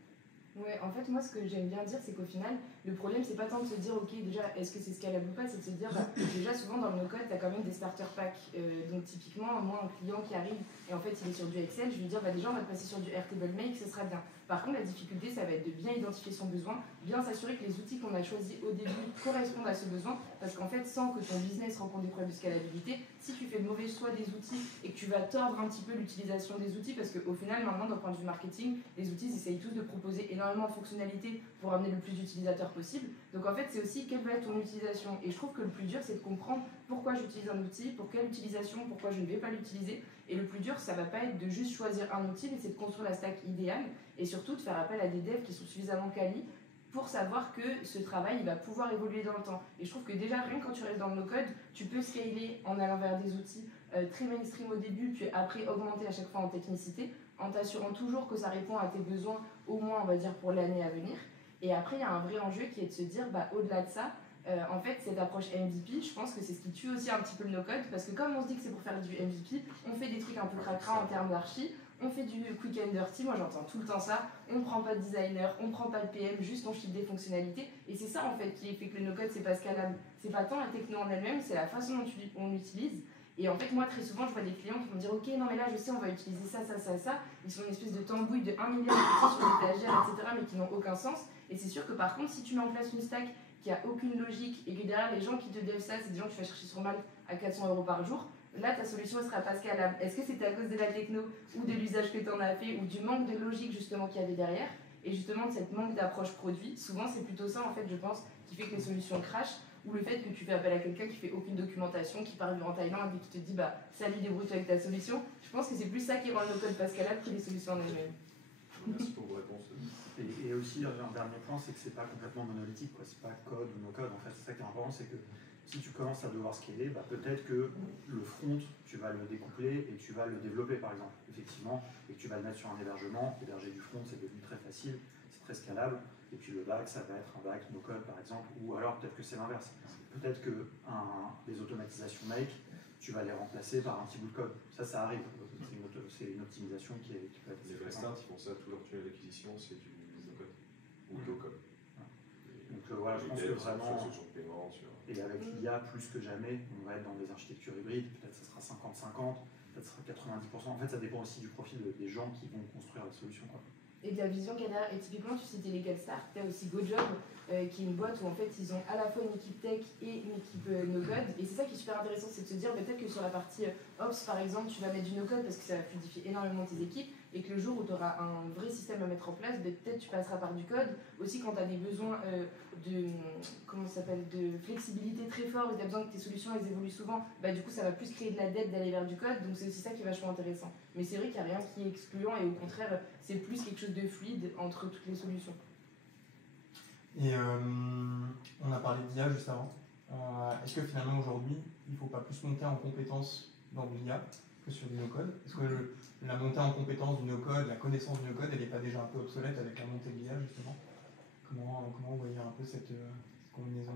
Ouais, en fait, moi, ce que j'aime bien dire, c'est qu'au final, le problème, c'est pas tant de se dire, ok, déjà, est-ce que c'est scalable ou pas, c'est de se dire, déjà, souvent dans le no-code, tu as quand même des starter packs. Donc, typiquement, moi, un client qui arrive et en fait, il est sur du Excel, je vais lui dire, déjà, on va te passer sur du Airtable Make, ce sera bien. Par contre, la difficulté, ça va être de bien identifier son besoin, bien s'assurer que les outils qu'on a choisis au début correspondent à ce besoin, parce qu'en fait, sans que ton business rencontre des problèmes de scalabilité, si tu fais le mauvais choix des outils et que tu vas tordre un petit peu l'utilisation des outils, parce qu'au final, maintenant, d'un point de vue marketing, les outils, ils essayent tous de proposer énormément de fonctionnalités pour amener le plus d'utilisateurs possible. Donc en fait, c'est aussi quelle va être ton utilisation. Et je trouve que le plus dur, c'est de comprendre pourquoi j'utilise un outil, pour quelle utilisation, pourquoi je ne vais pas l'utiliser. Et le plus dur, ça va pas être de juste choisir un outil, mais c'est de construire la stack idéale et surtout de faire appel à des devs qui sont suffisamment quali pour savoir que ce travail il va pouvoir évoluer dans le temps. Et je trouve que déjà, rien que quand tu restes dans le no-code, tu peux scaler en allant vers des outils très mainstream au début, puis après augmenter à chaque fois en technicité, en t'assurant toujours que ça répond à tes besoins, au moins on va dire pour l'année à venir. Et après, il y a un vrai enjeu qui est de se dire, au-delà de ça, en fait, cette approche MVP, je pense que c'est ce qui tue aussi un petit peu le no-code, parce que comme on se dit que c'est pour faire du MVP, on fait des trucs un peu cracra en termes d'archi, on fait du quick and dirty, moi j'entends tout le temps ça, on prend pas de designer, on prend pas de PM, juste on ship des fonctionnalités, et c'est ça en fait qui fait que le no-code c'est pas scalable. C'est pas tant la techno en elle-même, c'est la façon dont on l'utilise. Et en fait, moi très souvent je vois des clients qui vont dire ok, non mais là je sais, on va utiliser ça, ça, ça, ça, ils sont une espèce de tambouille de 1 milliard de petits sur l'étagère, etc., mais qui n'ont aucun sens. Et c'est sûr que par contre, si tu mets en place une stack qui a aucune logique et que derrière les gens qui te devent ça, c'est des gens que tu vas chercher sur Malte à 400 € par jour, là ta solution ne sera pas scalable. Est-ce que c'était à cause de la techno ou de l'usage que tu en as fait ou du manque de logique justement qu'il y avait derrière et justement de cette manque d'approche produit? Souvent c'est plutôt ça en fait je pense qui fait que les solutions crashent, ou le fait que tu fais appel à quelqu'un qui fait aucune documentation, qui part vivre en Thaïlande et qui te dit salut, débrouille-toi avec ta solution. Je pense que c'est plus ça qui rend le no-code pas scalable que les solutions en elles-mêmes. Merci pour vos réponses. Et aussi, un dernier point, c'est que c'est pas complètement monolithique, quoi. C'est pas code ou no code. En fait, c'est ça qui est important, c'est que si tu commences à devoir scaler, peut-être que le front, tu vas le découpler et tu vas le développer, par exemple, effectivement, et que tu vas le mettre sur un hébergement. Héberger du front, c'est devenu très facile, c'est très scalable. Et puis le back, ça va être un back no code, par exemple, ou alors peut-être que c'est l'inverse. Peut-être que les automatisations make, tu vas les remplacer par un petit bout de code. Ça arrive. C'est une optimisation qui peut être... Les vrais starts, ils font ça, tout leur tunnel d'acquisition, c'est du no-code ou low-code. Donc voilà, je pense que vraiment... Sur le paiement, et avec l'IA, plus que jamais, on va être dans des architectures hybrides. Peut-être ça sera 50-50, peut-être ça sera 90%. En fait, ça dépend aussi du profil des gens qui vont construire la solution, quoi. Et de la vision qu'il y a derrière. Et typiquement, tu citais LegalStart, tu as aussi GoJob, qui est une boîte où en fait ils ont à la fois une équipe tech et une équipe no-code. Et c'est ça qui est super intéressant, c'est de se dire peut-être que sur la partie Ops par exemple, tu vas mettre du no-code parce que ça va fluidifier énormément tes équipes, et que le jour où tu auras un vrai système à mettre en place, peut-être tu passeras par du code. Aussi quand tu as des besoins de flexibilité très forts, et tu as besoin que tes solutions elles évoluent souvent, du coup ça va plus créer de la dette d'aller vers du code, donc c'est aussi ça qui est vachement intéressant. Mais c'est vrai qu'il n'y a rien qui est excluant, et au contraire c'est plus quelque chose de fluide entre toutes les solutions. Et on a parlé d'IA juste avant. Est-ce que finalement aujourd'hui, il ne faut pas plus monter en compétences dans l'IA que sur du no-code? Est-ce que la montée en compétences du no-code, la connaissance du no-code, elle n'est pas déjà un peu obsolète avec la montée de l'IA justement? Comment vous voyez un peu cette combinaison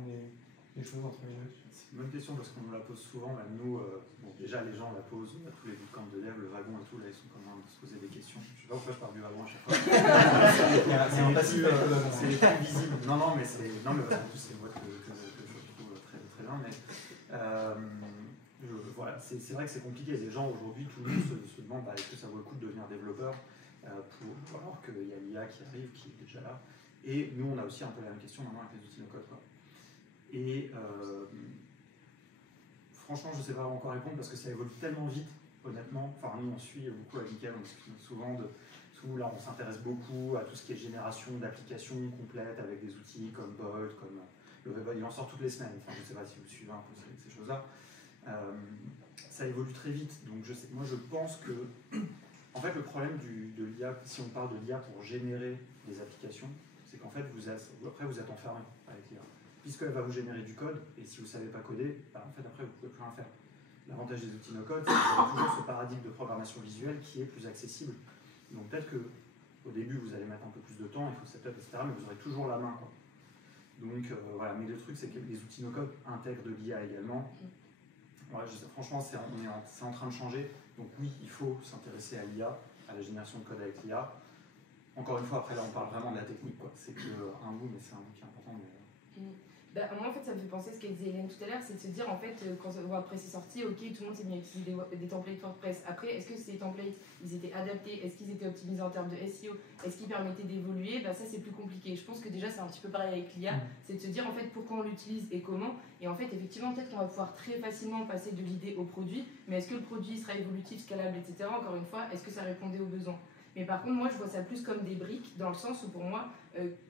des choses entre les deux? C'est une bonne question parce qu'on nous la pose souvent. Même nous, déjà les gens la posent à tous les bootcamps de dev, le wagon et tout, là ils sont quand même à se poser des questions. Je sais pas pourquoi je parle du wagon à chaque fois. C'est les plus visibles. Non, mais en plus c'est une boîte que je trouve très, très bien. Mais voilà, c'est vrai que c'est compliqué. Les gens aujourd'hui, tout le monde se demande est-ce que ça vaut le coup de devenir développeur alors qu'il y a l'IA qui arrive, qui est déjà là. Et nous, on a aussi un peu la même question maintenant avec les outils no-code. Et franchement, je ne sais pas encore répondre parce que ça évolue tellement vite, honnêtement. Enfin, nous, on suit beaucoup avec Mickaël, on discute souvent de tout. Là, on s'intéresse beaucoup à tout ce qui est génération d'applications complètes avec des outils comme Bolt, comme le Webol. Il en sort toutes les semaines. Enfin, je ne sais pas si vous suivez un peu ces choses-là. Ça évolue très vite. Donc, moi, je pense que, en fait, le problème de l'IA, si on parle de l'IA pour générer des applications, c'est qu'en fait, vous êtes enfermé avec l'IA. Puisqu'elle va vous générer du code, et si vous ne savez pas coder, en fait, après, vous ne pouvez plus rien faire. L'avantage des outils no-code, c'est que vous avez toujours ce paradigme de programmation visuelle qui est plus accessible. Donc peut-être qu'au début, vous allez mettre un peu plus de temps, il faut setup, etc., mais vous aurez toujours la main, quoi. Donc voilà, mais le truc, c'est que les outils no-code intègrent de l'IA également. Ouais, franchement, c'est en train de changer. Donc oui, il faut s'intéresser à l'IA, à la génération de code avec l'IA. Encore une fois, après là, on parle vraiment de la technique, quoi. C'est qu'un bout, mais c'est un bout qui est important. Mais... Bah, moi, en fait, ça me fait penser à ce qu'elle disait Hélène tout à l'heure, c'est de se dire, en fait, quand WordPress est sorti, ok, tout le monde s'est mis à utiliser des templates WordPress. Après, est-ce que ces templates, ils étaient adaptés? Est-ce qu'ils étaient optimisés en termes de SEO? Est-ce qu'ils permettaient d'évoluer? Bah, ça, c'est plus compliqué. Je pense que déjà, c'est un petit peu pareil avec l'IA, c'est de se dire, en fait, pourquoi on l'utilise et comment. Et en fait, effectivement, peut-être qu'on va pouvoir très facilement passer de l'idée au produit, mais est-ce que le produit sera évolutif, scalable, etc. Encore une fois, est-ce que ça répondait aux besoins? Mais par contre, moi, je vois ça plus comme des briques, dans le sens où pour moi,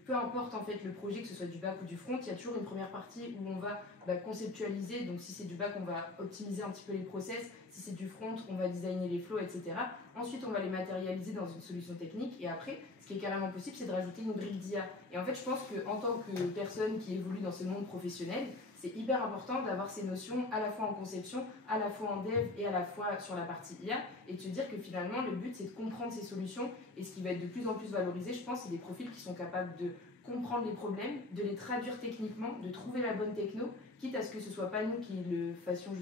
peu importe en fait le projet, que ce soit du back ou du front, il y a toujours une première partie où on va conceptualiser. Donc si c'est du back, on va optimiser un petit peu les process. Si c'est du front, on va designer les flows, etc. Ensuite, on va les matérialiser dans une solution technique. Et après, ce qui est carrément possible, c'est de rajouter une brique d'IA. Et en fait, je pense qu'en tant que personne qui évolue dans ce monde professionnel, c'est hyper important d'avoir ces notions à la fois en conception, à la fois en dev et à la fois sur la partie IA, et de se dire que finalement le but c'est de comprendre ces solutions, et ce qui va être de plus en plus valorisé, je pense, c'est des profils qui sont capables de comprendre les problèmes, de les traduire techniquement, de trouver la bonne techno, quitte à ce que ce soit pas nous qui le fassions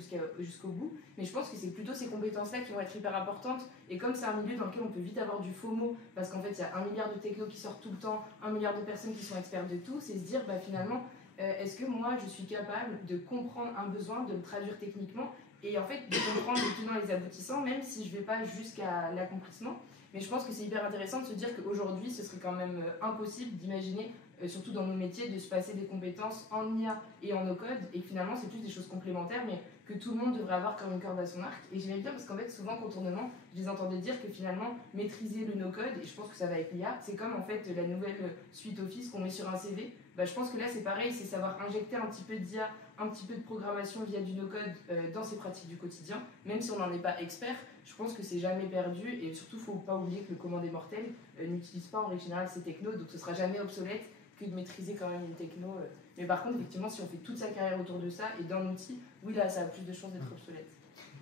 jusqu'au bout, mais je pense que c'est plutôt ces compétences-là qui vont être hyper importantes, et comme c'est un milieu dans lequel on peut vite avoir du FOMO, parce qu'en fait il y a 1 milliard de technos qui sortent tout le temps, 1 milliard de personnes qui sont expertes de tout, c'est se dire finalement, est-ce que moi je suis capable de comprendre un besoin, de le traduire techniquement et en fait de comprendre les tenants et les aboutissants, même si je ne vais pas jusqu'à l'accomplissement. Mais je pense que c'est hyper intéressant de se dire qu'aujourd'hui ce serait quand même impossible d'imaginer, surtout dans nos métiers, de se passer des compétences en IA et en no-code, et finalement c'est plus des choses complémentaires, mais que tout le monde devrait avoir comme une corde à son arc. Et j'aimais bien parce qu'en fait souvent contournement, je les entendais dire que finalement maîtriser le no-code, et je pense que ça va avec l'IA, c'est comme en fait la nouvelle suite Office qu'on met sur un CV. Je pense que là c'est pareil, c'est savoir injecter un petit peu d'IA, un petit peu de programmation via du no-code dans ses pratiques du quotidien, même si on n'en est pas expert. Je pense que c'est jamais perdu, et surtout faut pas oublier que le commandé mortel n'utilise pas en règle générale ces technos, donc ce sera jamais obsolète que de maîtriser quand même une techno. Mais par contre, effectivement, si on fait toute sa carrière autour de ça et d'un outil, oui, là, ça a plus de chances d'être obsolète.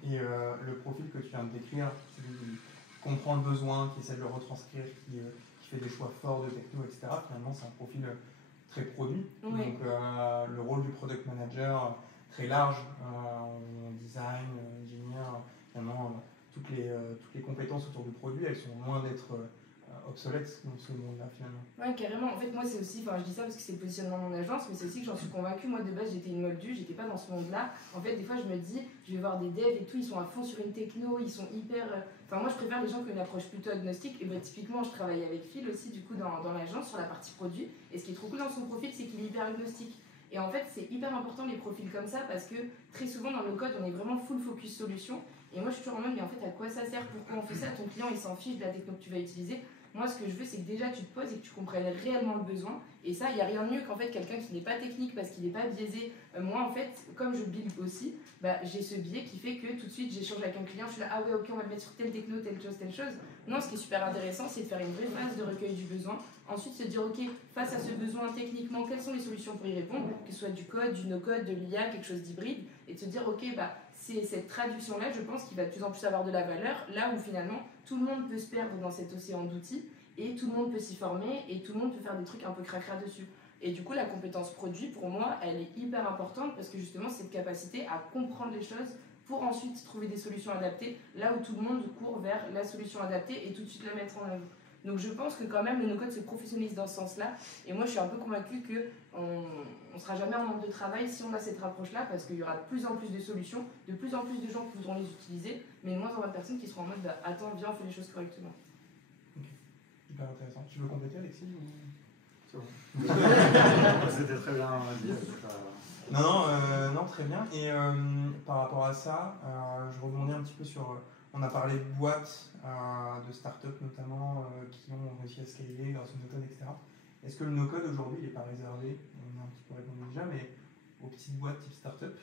Et le profil que tu viens de décrire, celui qui comprend le besoin, qui essaie de le retranscrire, qui fait des choix forts de techno, etc., finalement, c'est un profil très produit. Oui. Donc, le rôle du product manager, très large, en design, engineer, finalement, toutes les compétences autour du produit, elles sont loin d'être obsolètes dans ce monde-là finalement. Ouais, carrément. En fait, moi, c'est aussi, je dis ça parce que c'est le positionnement de mon agence, mais c'est aussi que j'en suis convaincue. Moi, de base, j'étais une moldue, j'étais pas dans ce monde-là. En fait, des fois, je me dis, je vais voir des devs et tout, ils sont à fond sur une techno, ils sont hyper. Moi, je préfère les gens qui ont une approche plutôt agnostique. Et typiquement, je travaille avec Phil aussi, du coup, dans l'agence, sur la partie produit. Et ce qui est trop cool dans son profil, c'est qu'il est hyper agnostique. Et en fait, c'est hyper important les profils comme ça parce que très souvent, dans le code, on est vraiment full focus solution. Et moi, je suis toujours en mode, mais en fait, à quoi ça sert? Pourquoi on fait ça? Ton client, il s'en fiche de la techno que tu vas utiliser. Moi, ce que je veux, c'est que déjà tu te poses et que tu comprennes réellement le besoin. Et ça, il n'y a rien de mieux qu'en fait quelqu'un qui n'est pas technique parce qu'il n'est pas biaisé. Moi, en fait, comme je build aussi, j'ai ce biais qui fait que tout de suite, j'échange avec un client, je suis là, ah ouais, ok, on va le mettre sur telle techno, telle chose. Non, ce qui est super intéressant, c'est de faire une vraie phase de recueil du besoin. Ensuite, se dire, ok, face à ce besoin techniquement, quelles sont les solutions pour y répondre? Que ce soit du code, du no-code, de l'IA, quelque chose d'hybride. Et de se dire, ok, c'est cette traduction-là, je pense, qui va de plus en plus avoir de la valeur, là où finalement, tout le monde peut se perdre dans cet océan d'outils. Et tout le monde peut s'y former et tout le monde peut faire des trucs un peu cracra dessus. Et du coup, la compétence produit, pour moi, elle est hyper importante parce que justement, c'est cette capacité à comprendre les choses pour ensuite trouver des solutions adaptées, là où tout le monde court vers la solution adaptée et tout de suite la mettre en œuvre. Donc je pense que quand même, le no-code se professionnalise dans ce sens-là. Et moi, je suis un peu convaincue qu'on ne sera jamais en manque de travail si on a cette approche-là parce qu'il y aura de plus en plus de solutions, de plus en plus de gens qui voudront les utiliser, mais de moins en moins de personnes qui seront en mode attends, viens, on fait les choses correctement. Hyper intéressant. Tu veux compléter, Alexis ou... C'est bon. C'était très bien dit. Non, très bien. Et par rapport à ça, je rebondis un petit peu sur. On a parlé de boîtes, de start-up notamment, qui ont réussi à scaler grâce au no-code, etc. Est-ce que le no-code aujourd'hui, il n'est pas réservé, on a un petit peu répondu déjà, mais aux petites boîtes type start-up?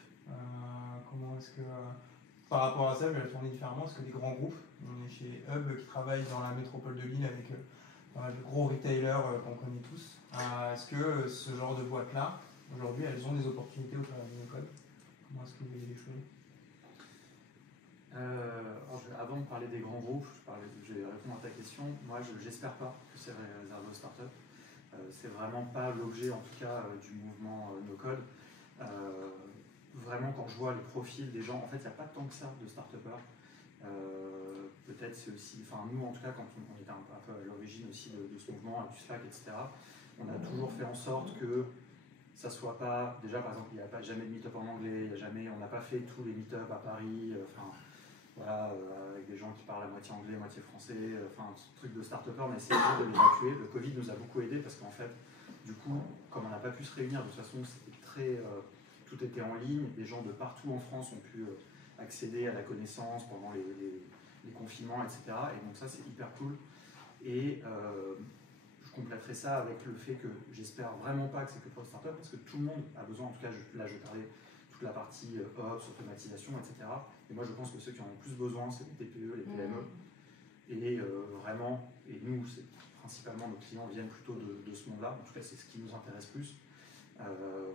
Comment est-ce que. Par rapport à ça, je vais la tourner différemment. Est-ce que des grands groupes, on est chez Hub qui travaille dans la métropole de Lille avec pas mal de gros retailers qu'on connaît tous, est-ce que ce genre de boîtes-là, aujourd'hui, elles ont des opportunités au travers du no-code? Comment est-ce que vous voyez les choses? Avant de parler des grands groupes, je vais répondre à ta question. Moi, j'espère pas que c'est réservé aux startups. C'est vraiment pas l'objet, en tout cas, du mouvement no-code. Vraiment, quand je vois les profils des gens, en fait, il n'y a pas tant que ça de start-upers. Peut-être c'est aussi, enfin nous en tout cas, quand on était un peu à l'origine aussi de ce mouvement, avec du Slack, etc., on a toujours fait en sorte que ça soit pas, déjà par exemple, il n'y a pas jamais de meet-up en anglais, on n'a pas fait tous les meet-up à Paris, voilà, avec des gens qui parlent à moitié anglais, moitié français, ce truc de start-upper, on a essayé de l'évacuer. Le Covid nous a beaucoup aidé parce qu'en fait, du coup, comme on n'a pas pu se réunir, de toute façon, c'était tout était en ligne, des gens de partout en France ont pu accéder à la connaissance pendant les confinements, etc. Et donc ça, c'est hyper cool. Et je compléterai ça avec le fait que j'espère vraiment pas que c'est que pour les startups, parce que tout le monde a besoin, en tout cas, là je parlais toute la partie Ops, automatisation, etc. Et moi je pense que ceux qui en ont plus besoin, c'est les TPE, les PME. Et vraiment, et nous, principalement nos clients viennent plutôt de ce monde-là, en tout cas c'est ce qui nous intéresse plus.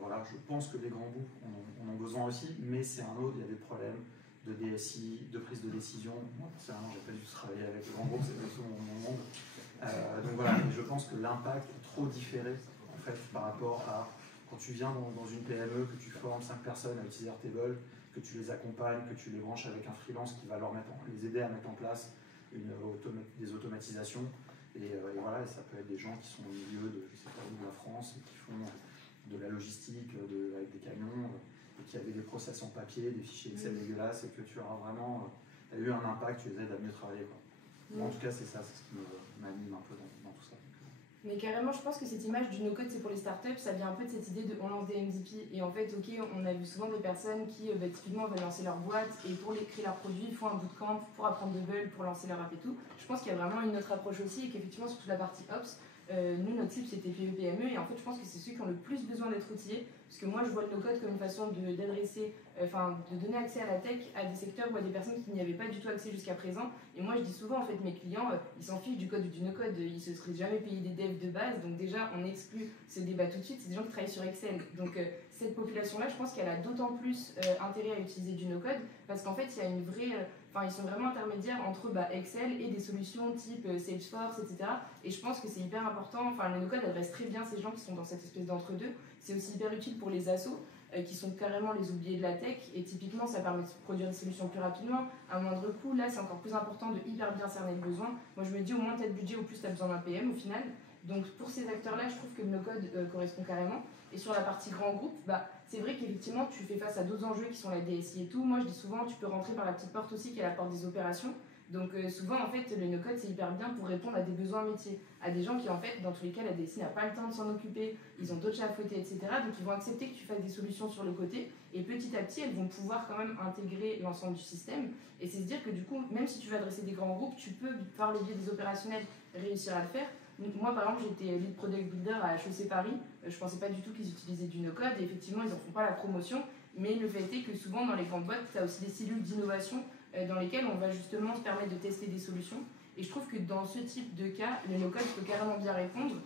Voilà, je pense que les grands groupes en ont besoin aussi, mais c'est un autre, il y a des problèmes de DSI, de prise de décision. Moi, personnellement, j'ai pas dû travailler avec les grands groupes, c'est pas du tout mon monde. Donc voilà, et je pense que l'impact est trop différé en fait, par rapport à quand tu viens dans une PME, que tu formes 5 personnes à utiliser Airtable, que tu les accompagnes, que tu les branches avec un freelance qui va les aider à mettre en place des automatisations. Et voilà, et ça peut être des gens qui sont au milieu de, je sais pas où, de la France, et qui font de la logistique avec des camions, et qui avaient des process en papier, des fichiers Excel dégueulasses, et que tu auras vraiment eu un impact, tu les aides à mieux travailler, quoi. En tout cas, c'est ça, c'est ce qui m'anime un peu dans tout ça. Mais carrément, je pense que cette image du no-code, c'est pour les startups, ça vient un peu de cette idée de on lance des MVP. Et en fait, ok, on a vu souvent des personnes qui, typiquement, veulent lancer leur boîte et pour créer leurs produits, ils font un bootcamp pour apprendre de Bull, pour lancer leur app et tout. Je pense qu'il y a vraiment une autre approche aussi et qu'effectivement, sur toute la partie Ops, nous, notre cible, c'était PME. Et en fait, je pense que c'est ceux qui ont le plus besoin d'être outillés. Parce que moi, je vois le no-code comme une façon d'adresser, de donner accès à la tech à des secteurs ou à des personnes qui n'y avaient pas du tout accès jusqu'à présent. Et moi, je dis souvent, en fait, mes clients, ils s'en fichent du code ou du no-code. Ils se seraient jamais payés des devs de base. Donc déjà, on exclut ce débat tout de suite. C'est des gens qui travaillent sur Excel. Donc cette population-là, je pense qu'elle a d'autant plus intérêt à utiliser du no-code parce qu'en fait, il y a une vraie... ils sont vraiment intermédiaires entre Excel et des solutions type Salesforce, etc. Et je pense que c'est hyper important. Le no-code adresse très bien ces gens qui sont dans cette espèce d'entre-deux. C'est aussi hyper utile pour les assos qui sont carrément les oubliés de la tech. Et typiquement, ça permet de produire des solutions plus rapidement, à moindre coût. Là, c'est encore plus important de hyper bien cerner le besoin. Moi, je me dis, au moins, tu as de budget, au plus tu as besoin d'un PM au final. Donc, pour ces acteurs-là, je trouve que le no-code correspond carrément. Et sur la partie grand groupe, c'est vrai qu'effectivement, tu fais face à d'autres enjeux qui sont la DSI et tout. Moi, je dis souvent, tu peux rentrer par la petite porte aussi, qui est la porte des opérations. Donc, souvent, en fait, le no-code, c'est hyper bien pour répondre à des besoins métiers. À des gens qui, en fait, dans tous les cas, la DSI n'a pas le temps de s'en occuper, ils ont d'autres chats à fouetter, etc. Donc, ils vont accepter que tu fasses des solutions sur le côté. Et petit à petit, elles vont pouvoir quand même intégrer l'ensemble du système. Et c'est se dire que, du coup, même si tu veux adresser des grands groupes, tu peux, par le biais des opérationnels, réussir à le faire. Donc moi, par exemple, j'étais lead product builder à HEC Paris. Je pensais pas du tout qu'ils utilisaient du no-code. Et effectivement, ils n'en font pas la promotion. Mais le fait est que souvent, dans les grandes boîtes, tu as aussi des cellules d'innovation dans lesquelles on va justement se permettre de tester des solutions. Et je trouve que dans ce type de cas, le no-code peut carrément bien répondre,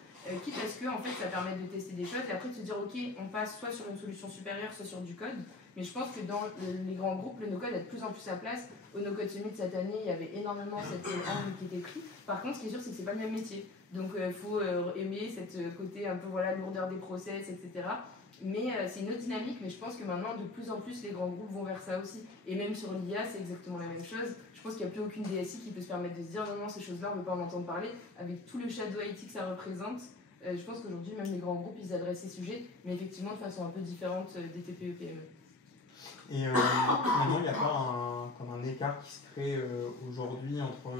quitte à ce que en fait, ça permet de tester des choses et après de se dire, ok, on passe soit sur une solution supérieure, soit sur du code. Mais je pense que dans les grands groupes, le no-code a de plus en plus sa place. Au No-Code Summit cette année, il y avait énormément cet angle qui était pris. Par contre, ce qui est sûr, c'est que c'est pas le même métier. Donc, il faut aimer cette côté un peu lourdeur des process, etc. Mais c'est une autre dynamique, mais je pense que maintenant, de plus en plus, les grands groupes vont vers ça aussi. Et même sur l'IA, c'est exactement la même chose. Je pense qu'il n'y a plus aucune DSI qui peut se permettre de se dire non, ces choses-là, on ne veut pas en entendre parler. Avec tout le shadow IT que ça représente, je pense qu'aujourd'hui, même les grands groupes, ils adressent ces sujets, mais effectivement de façon un peu différente des TPE, PME. Et finalement, il n'y a pas un écart qui se crée aujourd'hui entre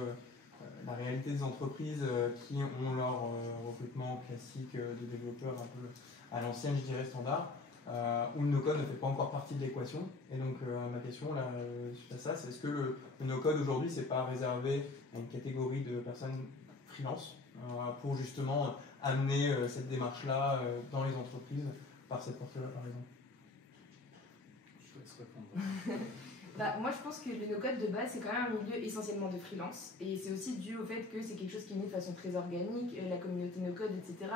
la réalité des entreprises qui ont leur recrutement classique de développeurs un peu à l'ancienne, je dirais, standard, où le no-code ne fait pas encore partie de l'équation. Et donc ma question là, suite à ça, c'est est-ce que le no-code aujourd'hui, c'est pas réservé à une catégorie de personnes freelance pour justement amener cette démarche-là dans les entreprises par cette porte-là, par exemple? Je te laisse répondre. Moi, je pense que le no-code de base, c'est quand même un milieu essentiellement de freelance. Et c'est aussi dû au fait que c'est quelque chose qui est né de façon très organique, la communauté no-code, etc.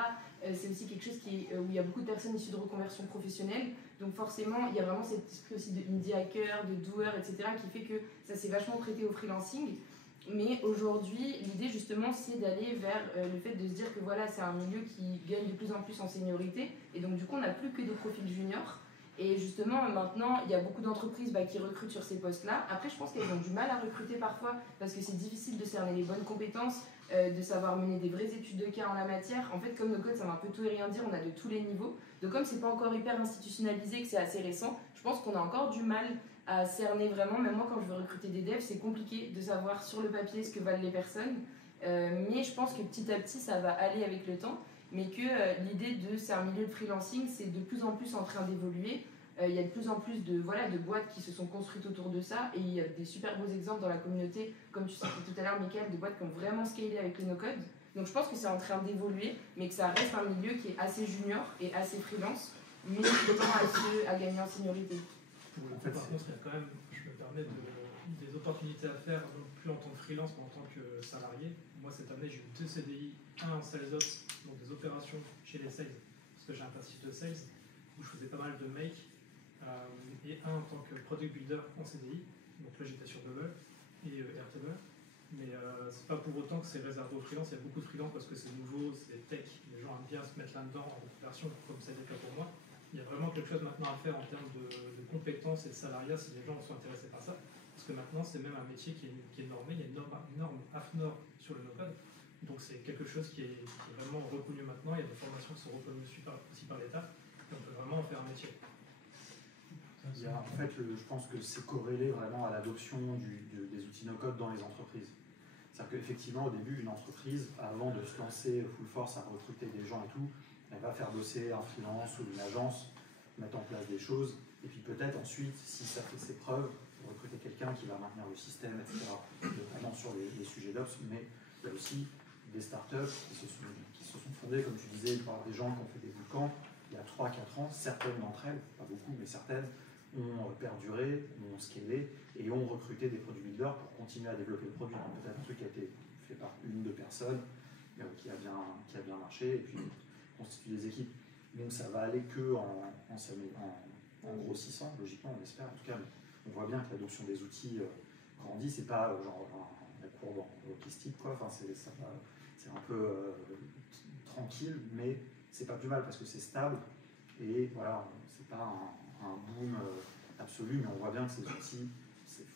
C'est aussi quelque chose où il y a beaucoup de personnes issues de reconversion professionnelle. Donc forcément, il y a vraiment cet esprit aussi de indie hacker, de doer, etc. qui fait que ça s'est vachement prêté au freelancing. Mais aujourd'hui, l'idée justement, c'est d'aller vers le fait de se dire que voilà, c'est un milieu qui gagne de plus en plus en seniorité. Et donc du coup, on n'a plus que des profils juniors. Et justement, maintenant, il y a beaucoup d'entreprises qui recrutent sur ces postes-là. Après, je pense qu'elles ont du mal à recruter parfois parce que c'est difficile de cerner les bonnes compétences, de savoir mener des vraies études de cas en la matière. En fait, comme no-code, ça va un peu tout et rien dire, on a de tous les niveaux. Donc comme c'est pas encore hyper institutionnalisé, que c'est assez récent, je pense qu'on a encore du mal à cerner vraiment. Même moi, quand je veux recruter des devs, c'est compliqué de savoir sur le papier ce que valent les personnes. Mais je pense que petit à petit, ça va aller avec le temps. Mais que l'idée c'est un milieu de freelancing, c'est de plus en plus en train d'évoluer. Il y a de plus en plus de boîtes qui se sont construites autour de ça, et il y a des super beaux exemples dans la communauté, comme tu citais tout à l'heure, Mickaël, de boîtes qui ont vraiment scalé avec le no-code. Donc je pense que c'est en train d'évoluer, mais que ça reste un milieu qui est assez junior et assez freelance, mais qui tend à gagner en seniorité. Par contre, il y a quand même, je me permets, des opportunités à faire, non plus en tant que freelance, mais en tant que salarié. Moi, cette année, j'ai eu 2 CDI, un en sales ops, donc des opérations chez les sales, parce que j'ai un passif de sales, où je faisais pas mal de make, et un en tant que product builder en CDI. Donc là, j'étais sur Bubble et Airtable. Mais c'est pas pour autant que c'est réservé aux freelance. Il y a beaucoup de freelance parce que c'est nouveau, c'est tech. Les gens aiment bien se mettre là-dedans en version, comme c'est le cas pour moi. Il y a vraiment quelque chose maintenant à faire en termes de compétences et de salariat si les gens sont intéressés par ça. Parce que maintenant, c'est même un métier qui est normé. Il y a une norme AFNOR sur le no-code. Donc c'est quelque chose qui est vraiment reconnu maintenant. Il y a des formations qui sont reconnues aussi par l'État. Et on peut vraiment en faire un métier. En fait, je pense que c'est corrélé vraiment à l'adoption des outils no-code dans les entreprises. C'est-à-dire qu'effectivement, au début, une entreprise, avant de se lancer full force à recruter des gens et tout, elle va faire bosser un freelance ou une agence, mettre en place des choses, et puis peut-être ensuite, si ça fait ses preuves, recruter quelqu'un qui va maintenir le système, etc., notamment sur les sujets d'ops, mais il y a aussi des startups qui se sont fondées, comme tu disais, par des gens qui ont fait des bootcamps il y a 3-4 ans. Certaines d'entre elles, pas beaucoup, mais certaines, ont perduré, ont scalé et ont recruté des product builders pour continuer à développer le produit. Peut-être un truc qui a été fait par une ou deux personnes, qui a bien marché, et puis constituer des équipes. Donc ça va aller que en grossissant, logiquement, on espère. En tout cas, on voit bien que l'adoption des outils grandit. C'est pas genre la courbe hockeystick, quoi. Enfin, c'est un peu tranquille, mais c'est pas plus mal parce que c'est stable et voilà, c'est pas un boom absolu, mais on voit bien que ces outils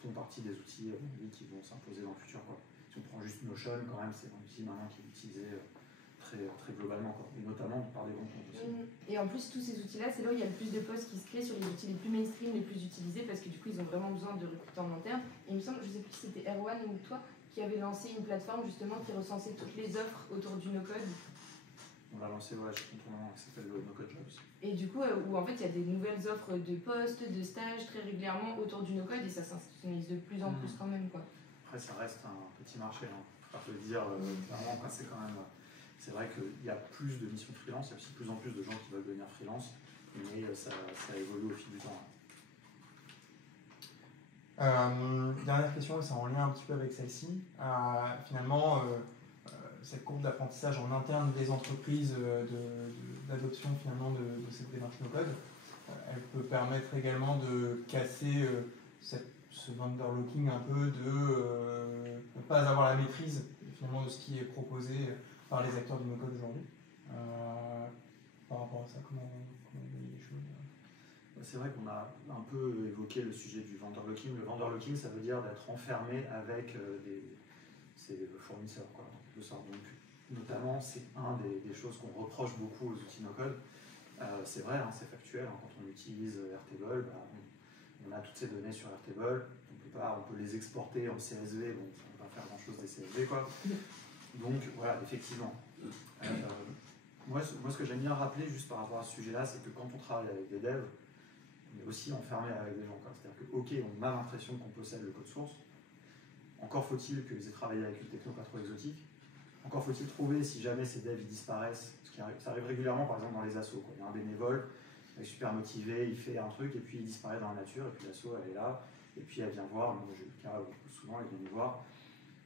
font partie des outils qui vont s'imposer dans le futur, quoi. Si on prend juste Notion, quand même, c'est un outil maintenant qui est utilisé très, très globalement, quoi. Et notamment par des grands comptes aussi. Et en plus, tous ces outils-là, c'est là où il y a le plus de postes qui se créent sur les outils les plus mainstream, les plus utilisés, parce que du coup, ils ont vraiment besoin de recruter en interne. Et il me semble, je sais plus si c'était Erwan ou toi, qui avait lancé une plateforme justement qui recensait toutes les offres autour du no-code. On l'a lancé, ouais, je suis content, ça s'appelle No-Code Jobs. Et du coup, où en fait, il y a des nouvelles offres de postes, de stages très régulièrement autour du no-code, et ça s'institutionnalise de plus en plus quand même, quoi. Après, ça reste un petit marché, hein. Faut pas le dire clairement. C'est quand même... C'est vrai qu'il y a plus de missions freelance, il y a aussi de plus en plus de gens qui veulent devenir freelance, mais ça évolue au fil du temps. Dernière question, c'est en lien un petit peu avec celle-ci. Finalement, cette courbe d'apprentissage en interne des entreprises d'adoption finalement de cette démarche no-code, elle peut permettre également de casser ce vendor locking un peu de ne pas avoir la maîtrise finalement de ce qui est proposé par les acteurs du no-code aujourd'hui. Par rapport à ça, comment vous voyez les choses? C'est vrai qu'on a un peu évoqué le sujet du vendor locking. Le vendor locking, ça veut dire d'être enfermé avec ses fournisseurs, quoi, de sorte. Donc, notamment, c'est un des choses qu'on reproche beaucoup aux outils no-code. C'est vrai, hein, c'est factuel. Hein, quand on utilise Airtable, on a toutes ces données sur Airtable. On peut les exporter en CSV. Bon, on ne va pas faire grand-chose des CSV, quoi. Donc, voilà, effectivement. moi, ce que j'aime bien rappeler juste par rapport à ce sujet-là, c'est que quand on travaille avec des devs, on est aussi enfermé avec des gens. C'est-à-dire que, ok, on a l'impression qu'on possède le code source. Encore faut-il qu'ils aient travaillé avec une techno pas trop exotique. Encore faut-il trouver si jamais ces devs ils disparaissent. Ça arrive régulièrement, par exemple, dans les assos. Il y a un bénévole, il est super motivé, il fait un truc et puis il disparaît dans la nature. Et puis l'asso, elle est là. Et puis elle vient voir. Moi, j'ai eu le cas où souvent, elle vient nous voir.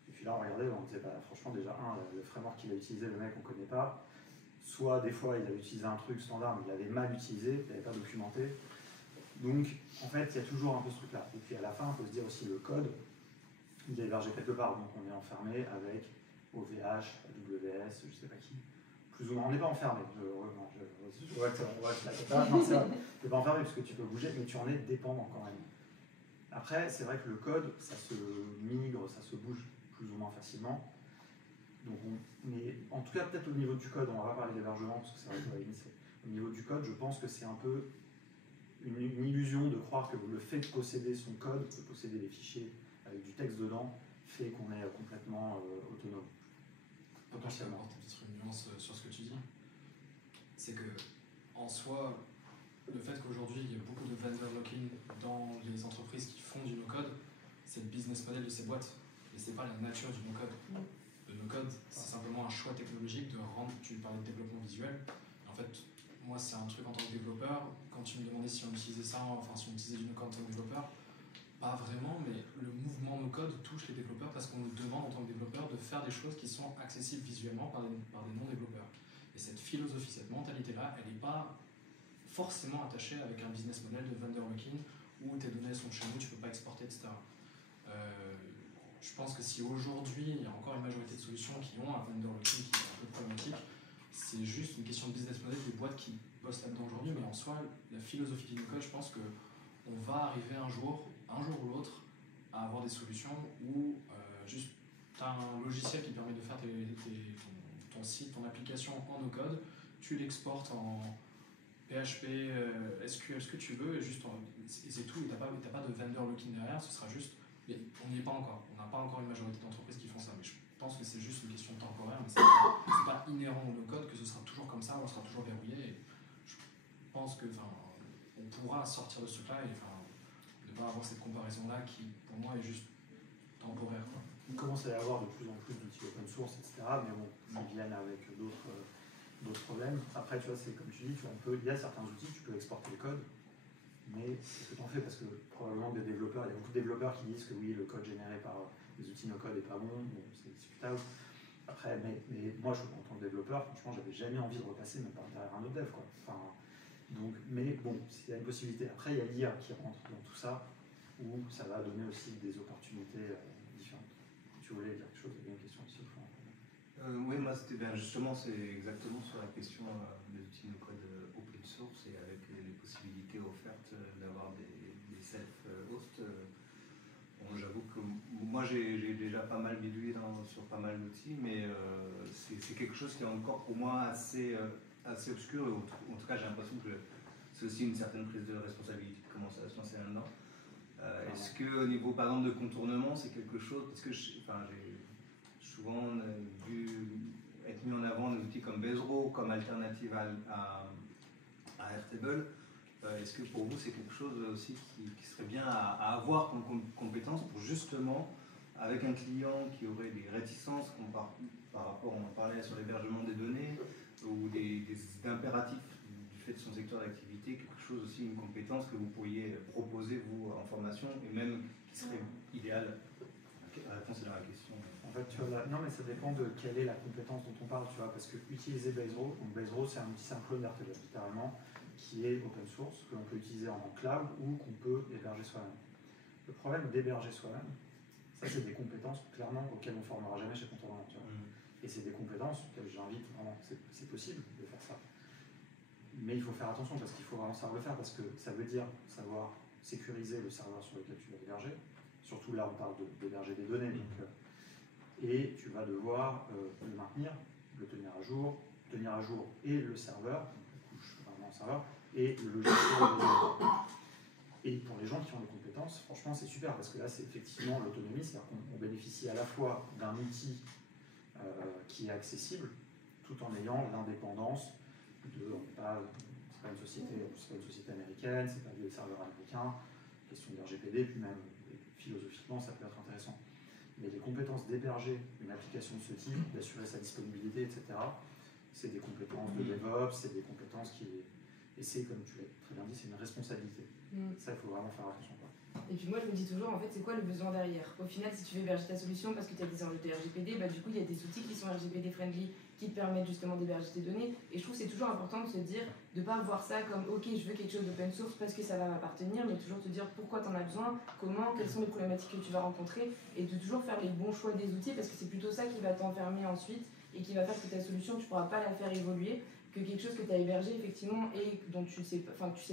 Et puis là, on regardait, on disait, franchement, déjà, le framework qu'il a utilisé, le mec, on ne connaît pas. Soit des fois, il avait utilisé un truc standard, mais il l'avait mal utilisé, il n'avait pas documenté. Donc, en fait, il y a toujours un peu ce truc-là. Et puis à la fin, il faut se dire aussi le code, il est hébergé quelque part. Donc on est enfermé avec OVH, AWS, je ne sais pas qui. Plus ou moins, on n'est pas enfermé. Tu n'es pas enfermé parce que tu peux bouger, mais tu en es dépendant quand même. Après, c'est vrai que le code, ça se migre, ça se bouge plus ou moins facilement. Donc mais en tout cas, peut-être au niveau du code, on va pas parler d'hébergement parce que c'est vrai que au niveau du code, je pense que c'est un peu une illusion de croire que le fait de posséder son code, de posséder les fichiers avec du texte dedans, fait qu'on est complètement autonome. Potentiellement. Peut-être une nuance sur ce que tu dis. C'est que, en soi, le fait qu'aujourd'hui il y ait beaucoup de vendor lock-in dans les entreprises qui font du no-code, c'est le business model de ces boîtes. Et c'est pas la nature du no-code. Le no-code, c'est simplement un choix technologique de rendre. Tu parlais de développement visuel. En fait, moi, c'est un truc en tant que développeur. Quand tu me demandais si on utilisait ça, enfin, si on utilisait du no-code en tant que développeur, pas vraiment, mais le mouvement no-code touche les développeurs parce qu'on nous demande en tant que développeur de faire des choses qui sont accessibles visuellement par des non-développeurs. Et cette philosophie, cette mentalité-là, elle n'est pas forcément attachée avec un business model de vendor lock-in où tes données sont chez nous, tu ne peux pas exporter, etc. Je pense que si aujourd'hui, il y a encore une majorité de solutions qui ont un vendor lock-in qui est un peu problématique, c'est juste une question de business model des boîtes qui bossent là-dedans aujourd'hui, mais en soi, la philosophie du no-code, je pense qu'on va arriver un jour ou l'autre, à avoir des solutions où juste tu as un logiciel qui permet de faire ton site, ton application en no-code, tu l'exportes en PHP, SQL, ce que tu veux, et c'est tout, et tu n'as pas de vendor lock-in derrière, ce sera juste. Mais on n'y est pas encore, on n'a pas encore une majorité d'entreprises qui font ça, mais je pense que c'est juste une question temporaire, mais c'est pas inhérent au no-code que ce sera toujours comme ça, on sera toujours verrouillé, et je pense que on pourra sortir de ce truc-là et ne pas avoir cette comparaison-là qui, pour moi, est juste temporaire. Quoi. Il commence à y avoir de plus en plus d'outils open source, etc. Mais bon, ils viennent avec d'autres problèmes. Après, tu vois, c'est comme tu dis, il y a certains outils, tu peux exporter le code, mais c'est ce que tu en fais parce que probablement il y a beaucoup de développeurs qui disent que oui, le code généré par les outils no-code n'est pas bon, c'est discutable. Après, mais moi, en tant que développeur, franchement, j'avais jamais envie de repasser même par derrière un autre dev, quoi. Donc, mais bon, s'il y a une possibilité. Après, il y a l'IA qui rentre dans tout ça, où ça va donner aussi des opportunités différentes. Tu voulais dire quelque chose, il y avait une question aussi au fond. Oui, moi, c'était justement, c'est exactement sur la question des outils no-code open source et avec les possibilités offertes d'avoir des self-hosts. J'avoue que moi, j'ai déjà pas mal bidouillé sur pas mal d'outils, mais c'est quelque chose qui est encore pour moi assez obscur. En tout cas, j'ai l'impression que c'est aussi une certaine prise de responsabilité qui commence à se lancer là-dedans. Est-ce qu'au niveau, par exemple, de contournement, c'est quelque chose, parce que j'ai souvent vu être mis en avant des outils comme Bezro, comme alternative à Airtable. Est-ce que pour vous, c'est quelque chose aussi qui serait bien à avoir comme compétence pour justement, avec un client qui aurait des réticences par rapport, on en parlait sur l'hébergement des données, ou des impératifs du fait de son secteur d'activité, quelque chose aussi, une compétence que vous pourriez proposer, vous, en formation, et même qui serait idéale à considérer la question. En fait, tu vois, non, mais ça dépend de quelle est la compétence dont on parle, tu vois, parce que utiliser Bezro, donc Bezro, c'est un outil clone d'Airtable, littéralement, qui est open source, que l'on peut utiliser en cloud ou qu'on peut héberger soi-même. Le problème d'héberger soi-même, ça, c'est des compétences, clairement, auxquelles on ne formera jamais chez Contournement, tu vois. Et c'est des compétences auxquelles j'invite vraiment, c'est possible de faire ça. Mais il faut faire attention parce qu'il faut vraiment savoir le faire, parce que ça veut dire savoir sécuriser le serveur sur lequel tu vas héberger. Surtout là, on parle d'héberger des données. Donc, et tu vas devoir le maintenir, le tenir à jour et le serveur, donc la couche vraiment serveur, et le logiciel. Et pour les gens qui ont des compétences, franchement, c'est super parce que là, c'est effectivement l'autonomie, c'est-à-dire qu'on bénéficie à la fois d'un outil qui est accessible, tout en ayant l'indépendance de, c'est pas une société américaine, c'est pas des serveurs américains, question de RGPD, puis même philosophiquement ça peut être intéressant. Mais les compétences d'héberger une application de ce type, d'assurer sa disponibilité, etc., c'est des compétences de DevOps, c'est des compétences et c'est, comme tu l'as très bien dit, c'est une responsabilité. Ça, il faut vraiment faire attention. Et puis moi je me dis toujours, en fait, c'est quoi le besoin derrière? Au final, si tu veux héberger ta solution parce que tu as des enjeux de RGPD, du coup il y a des outils qui sont RGPD friendly, qui te permettent justement d'héberger tes données. Et je trouve que c'est toujours important de se dire, de ne pas voir ça comme ok, je veux quelque chose d'open source parce que ça va m'appartenir, mais toujours te dire pourquoi tu en as besoin, comment, quelles sont les problématiques que tu vas rencontrer, et de toujours faire les bons choix des outils, parce que c'est plutôt ça qui va t'enfermer ensuite et qui va faire que ta solution, tu ne pourras pas la faire évoluer, que quelque chose que tu as hébergé effectivement et dont tu sais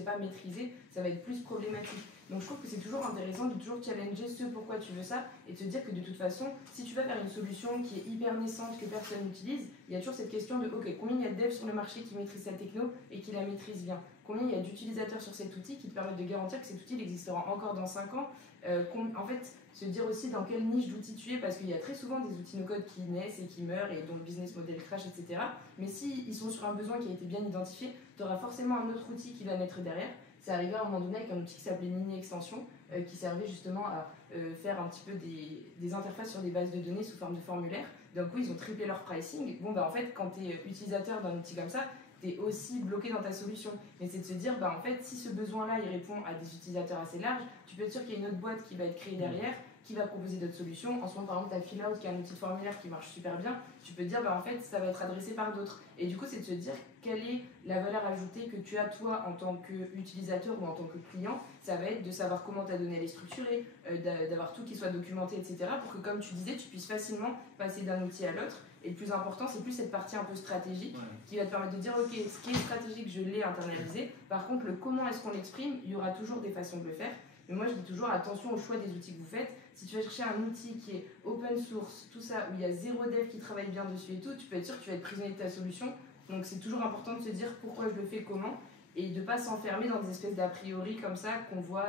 pas maîtriser, ça va être plus problématique. Donc je trouve que c'est toujours intéressant de toujours challenger ce pourquoi tu veux ça et de te dire que de toute façon, si tu vas vers une solution qui est hyper naissante, que personne n'utilise, il y a toujours cette question de ok, combien il y a de devs sur le marché qui maîtrisent cette techno et qui la maîtrisent bien? Combien il y a d'utilisateurs sur cet outil qui te permettent de garantir que cet outil existera encore dans 5 ans? En fait, se dire aussi dans quelle niche d'outils tu es, parce qu'il y a très souvent des outils no-code qui naissent et qui meurent et dont le business model crash, etc. Mais s'ils sont sur un besoin qui a été bien identifié, tu auras forcément un autre outil qui va naître derrière. C'est arrivé à un moment donné avec un outil qui s'appelait Mini Extension, qui servait justement à faire un petit peu des interfaces sur des bases de données sous forme de formulaire. D'un coup, ils ont triplé leur pricing. Bon, en fait, quand tu es utilisateur d'un outil comme ça, tu es aussi bloqué dans ta solution. Mais c'est de se dire, en fait, si ce besoin-là, il répond à des utilisateurs assez larges, tu peux être sûr qu'il y a une autre boîte qui va être créée derrière, qui va proposer d'autres solutions. En ce moment, par exemple, tu as Filout, qui est un outil de formulaire qui marche super bien. Tu peux te dire, en fait, ça va être adressé par d'autres. Et du coup, c'est de se dire quelle est la valeur ajoutée que tu as, toi, en tant qu'utilisateur ou en tant que client. Ça va être de savoir comment ta donnée elle est structurée, d'avoir tout qui soit documenté, etc. pour que, comme tu disais, tu puisses facilement passer d'un outil à l'autre. Et le plus important, c'est plus cette partie un peu stratégique qui va te permettre de dire, ok, ce qui est stratégique, je l'ai internalisé. Par contre, le comment est-ce qu'on l'exprime, il y aura toujours des façons de le faire. Mais moi, je dis toujours attention au choix des outils que vous faites. Si tu vas chercher un outil qui est open source, tout ça, où il y a zéro dev qui travaille bien dessus et tout, tu peux être sûr que tu vas être prisonnier de ta solution. Donc c'est toujours important de se dire pourquoi je le fais, comment, et de ne pas s'enfermer dans des espèces d'a priori comme ça qu'on voit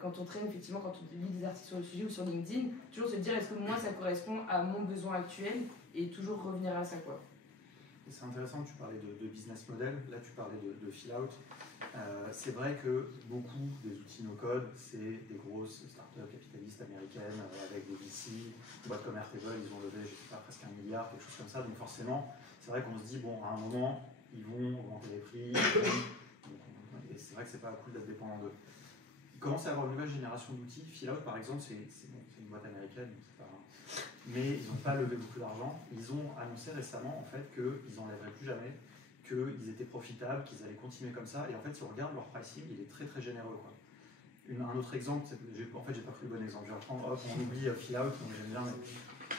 quand on traîne, effectivement, quand on lit des articles sur le sujet ou sur LinkedIn. Toujours se dire est-ce que moi ça correspond à mon besoin actuel, et toujours revenir à ça, quoi. C'est intéressant que tu parlais de business model, là tu parlais de Filout. C'est vrai que beaucoup des outils no-code, c'est des grosses startups capitalistes américaines avec des VC, boîtes comme Airtable, ils ont levé, je sais pas, presque 1 milliard, quelque chose comme ça. Donc forcément, c'est vrai qu'on se dit, bon, à un moment, ils vont augmenter les prix, et c'est vrai que c'est pas cool d'être dépendant d'eux. Ils commencent à avoir une nouvelle génération d'outils. Filout, par exemple, c'est une boîte américaine, mais ils n'ont pas levé beaucoup d'argent. Ils ont annoncé récemment en fait qu'ils n'enlèveraient plus jamais, qu'ils étaient profitables, qu'ils allaient continuer comme ça. Et en fait, si on regarde leur pricing, il est très très généreux, quoi. Un autre exemple, en fait, j'ai pas pris le bon exemple. Je vais reprendre, on oublie Filout, donc j'aime bien.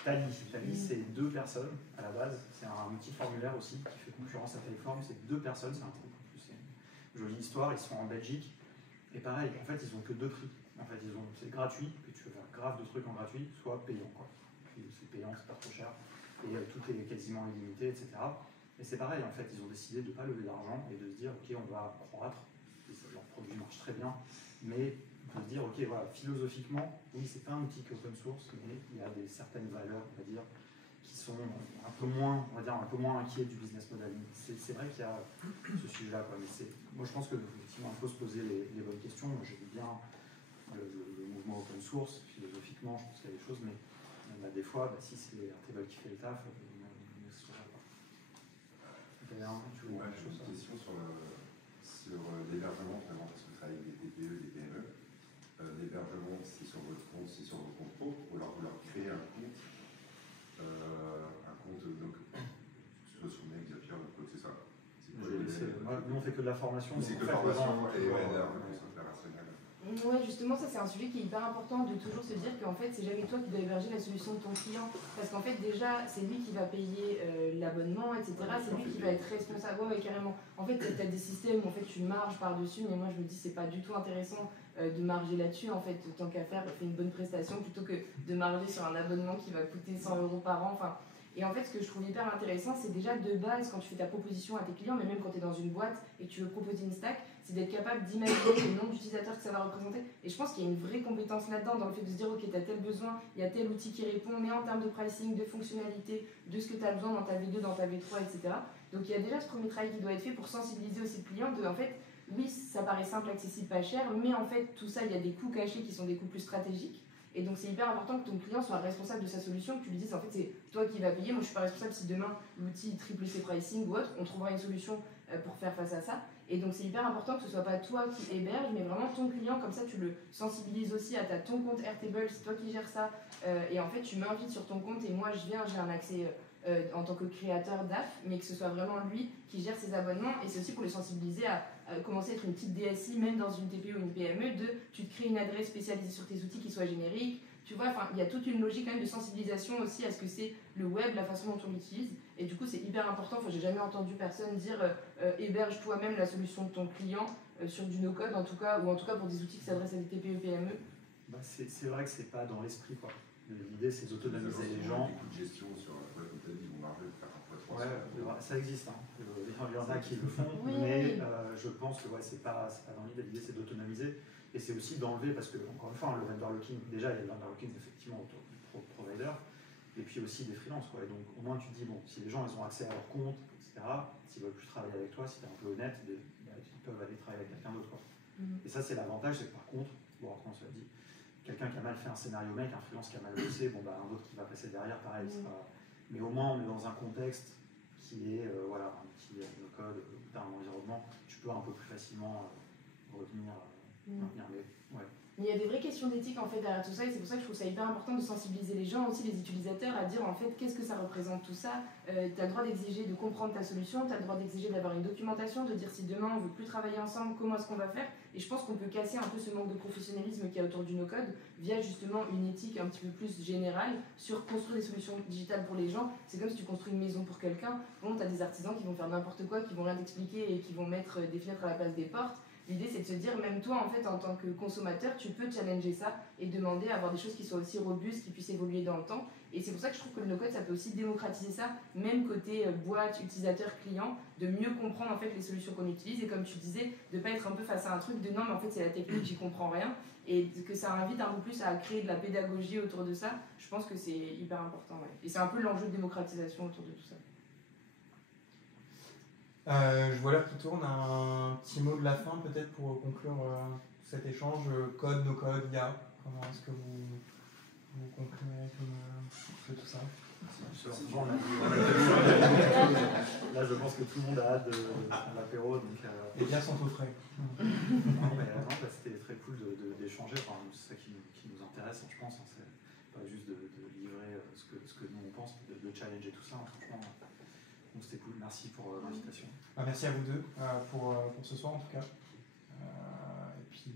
Tally, c'est 2 personnes à la base. C'est un outil de formulaire aussi qui fait concurrence à Typeform. C'est 2 personnes, c'est un truc en plus. C'est une jolie histoire. Ils sont en Belgique. Et pareil, en fait, ils ont que 2 prix. En fait, c'est gratuit, et tu peux faire grave de trucs en gratuit, soit payant, quoi. C'est payant, c'est pas trop cher, et tout est quasiment illimité, etc. Et c'est pareil, en fait, ils ont décidé de ne pas lever d'argent et de se dire, ok, on va croître, et leur produit marche très bien, mais de se dire, ok, voilà, philosophiquement, oui, c'est pas un outil qui est open source, mais il y a certaines valeurs, on va dire, qui sont un peu moins, on va dire, un peu moins inquiets du business model. C'est vrai qu'il y a ce sujet-là, quoi, mais moi je pense que effectivement, il faut se poser les bonnes questions. Moi, j'ai vu bien le mouvement open source, philosophiquement, je pense qu'il y a des choses, mais des fois, si c'est Airtable qui fait le taf, on ne se saura pas. J'ai une question sur l'hébergement, vraiment, parce que je travaille avec des TPE, des PME. L'hébergement, c'est sur votre compte, c'est sur vos comptes pro, ou alors vous leur créez un compte donc, soit sur Mail, Zapier, c'est ça. Nous, on fait que de la formation. C'est que de la formation et la réponse opérationnelle. Ouais, justement, ça c'est un sujet qui est hyper important, de toujours se dire qu'en fait c'est jamais toi qui dois héberger la solution de ton client, parce qu'en fait déjà c'est lui qui va payer l'abonnement, etc. C'est lui qui va être responsable. Ouais, carrément. En fait, tu as des systèmes où en fait tu marges par-dessus, mais moi je me dis c'est pas du tout intéressant de marger là-dessus. En fait, tant qu'à faire, fais une bonne prestation plutôt que de marger sur un abonnement qui va coûter 100 € par an. Enfin, Et en fait, ce que je trouve hyper intéressant, c'est déjà de base, quand tu fais ta proposition à tes clients, mais même quand tu es dans une boîte et que tu veux proposer une stack, c'est d'être capable d'imaginer le nombre d'utilisateurs que ça va représenter. Et je pense qu'il y a une vraie compétence là-dedans, dans le fait de se dire, ok, tu as tel besoin, il y a tel outil qui répond, mais en termes de pricing, de fonctionnalité, de ce que tu as besoin dans ta V2, dans ta V3, etc. Donc il y a déjà ce premier travail qui doit être fait pour sensibiliser aussi le client de, en fait, oui, ça paraît simple, accessible, pas cher, mais en fait, tout ça, il y a des coûts cachés qui sont des coûts plus stratégiques. Et donc, c'est hyper important que ton client soit responsable de sa solution, que tu lui dises, en fait, c'est toi qui vas payer. Moi, je suis pas responsable si demain, l'outil triple ses pricing ou autre, on trouvera une solution pour faire face à ça. Et donc, c'est hyper important que ce soit pas toi qui héberge, mais vraiment ton client. Comme ça, tu le sensibilises aussi à ton compte Airtable, c'est toi qui gères ça. Et en fait, tu m'invites sur ton compte et moi, je viens, j'ai un accès en tant que créateur d'app, mais que ce soit vraiment lui qui gère ses abonnements. Et c'est aussi pour le sensibiliser à commencer à être une petite DSI, même dans une TPE ou une PME, tu te crées une adresse spécialisée sur tes outils qui soit générique. Tu vois, il y a toute une logique quand même de sensibilisation aussi à ce que c'est le web, la façon dont on l'utilise. Et du coup, c'est hyper important. J'ai jamais entendu personne dire héberge toi-même la solution de ton client sur du no-code, en tout cas, ou en tout cas pour des outils qui s'adressent à des TPE, PME. Bah, c'est vrai que c'est pas dans l'esprit, quoi. L'idée, c'est d'autonomiser les gens. Des coûts de gestion sur la comme tu as dit, ils vont marger de faire un peu. Ouais, ça existe. Hein. Il y en a qui le font, oui, mais oui. je pense que c'est pas dans l'idée. L'idée, c'est d'autonomiser. Et c'est aussi d'enlever, parce que, encore une fois, le vendor locking, déjà, il y a le vendor locking effectivement autour du provider, et puis aussi des freelances. Quoi. Et donc, au moins, tu te dis, bon, si les gens ils ont accès à leur compte, etc., s'ils veulent plus travailler avec toi, si tu es un peu honnête, ils peuvent aller travailler avec quelqu'un d'autre. Et ça, c'est l'avantage, c'est que par contre, bon, après, on se l'a dit, quelqu'un qui a mal fait un scénario mec, un freelance qui a mal bossé, bon, un autre qui va passer derrière, pareil. Mais au moins, on est dans un contexte qui est, un outil no code, tu as un environnement, tu peux un peu plus facilement revenir. Mais il y a des vraies questions d'éthique en fait derrière tout ça, et c'est pour ça que je trouve ça hyper important de sensibiliser les gens, aussi les utilisateurs, à dire en fait qu'est-ce que ça représente tout ça. Tu as le droit d'exiger de comprendre ta solution, tu as le droit d'exiger d'avoir une documentation, de dire si demain on veut plus travailler ensemble, comment est-ce qu'on va faire. Et je pense qu'on peut casser un peu ce manque de professionnalisme qu'il y a autour du no-code via justement une éthique un petit peu plus générale sur construire des solutions digitales pour les gens. C'est comme si tu construis une maison pour quelqu'un, bon, tu as des artisans qui vont faire n'importe quoi, qui vont rien t'expliquer et qui vont mettre des fenêtres à la place des portes. L'idée, c'est de se dire, même toi, en fait, en tant que consommateur, tu peux challenger ça et demander à avoir des choses qui soient aussi robustes, qui puissent évoluer dans le temps. Et c'est pour ça que je trouve que le no-code, ça peut aussi démocratiser ça, même côté boîte, utilisateur, client, de mieux comprendre en fait les solutions qu'on utilise. Et comme tu disais, de ne pas être un peu face à un truc de non, mais en fait, c'est la technique, j'y comprends rien. Et que ça invite un peu plus à créer de la pédagogie autour de ça. Je pense que c'est hyper important. Ouais. Et c'est un peu l'enjeu de démocratisation autour de tout ça. Je vois l'heure qui tourne, un petit mot de la fin peut-être pour conclure cet échange. Code, no code, IA, comment est-ce que vous comprenez que tout ça? Là, je pense que tout le monde a hâte de l'apéro. Les bières sont au frais. C'était très cool d'échanger. C'est ça qui nous intéresse, je pense. C'est pas juste de livrer ce que nous on pense, de challenger tout ça. Franchement, donc c'était cool. Merci pour l'invitation. Merci à vous deux pour ce soir en tout cas. Et puis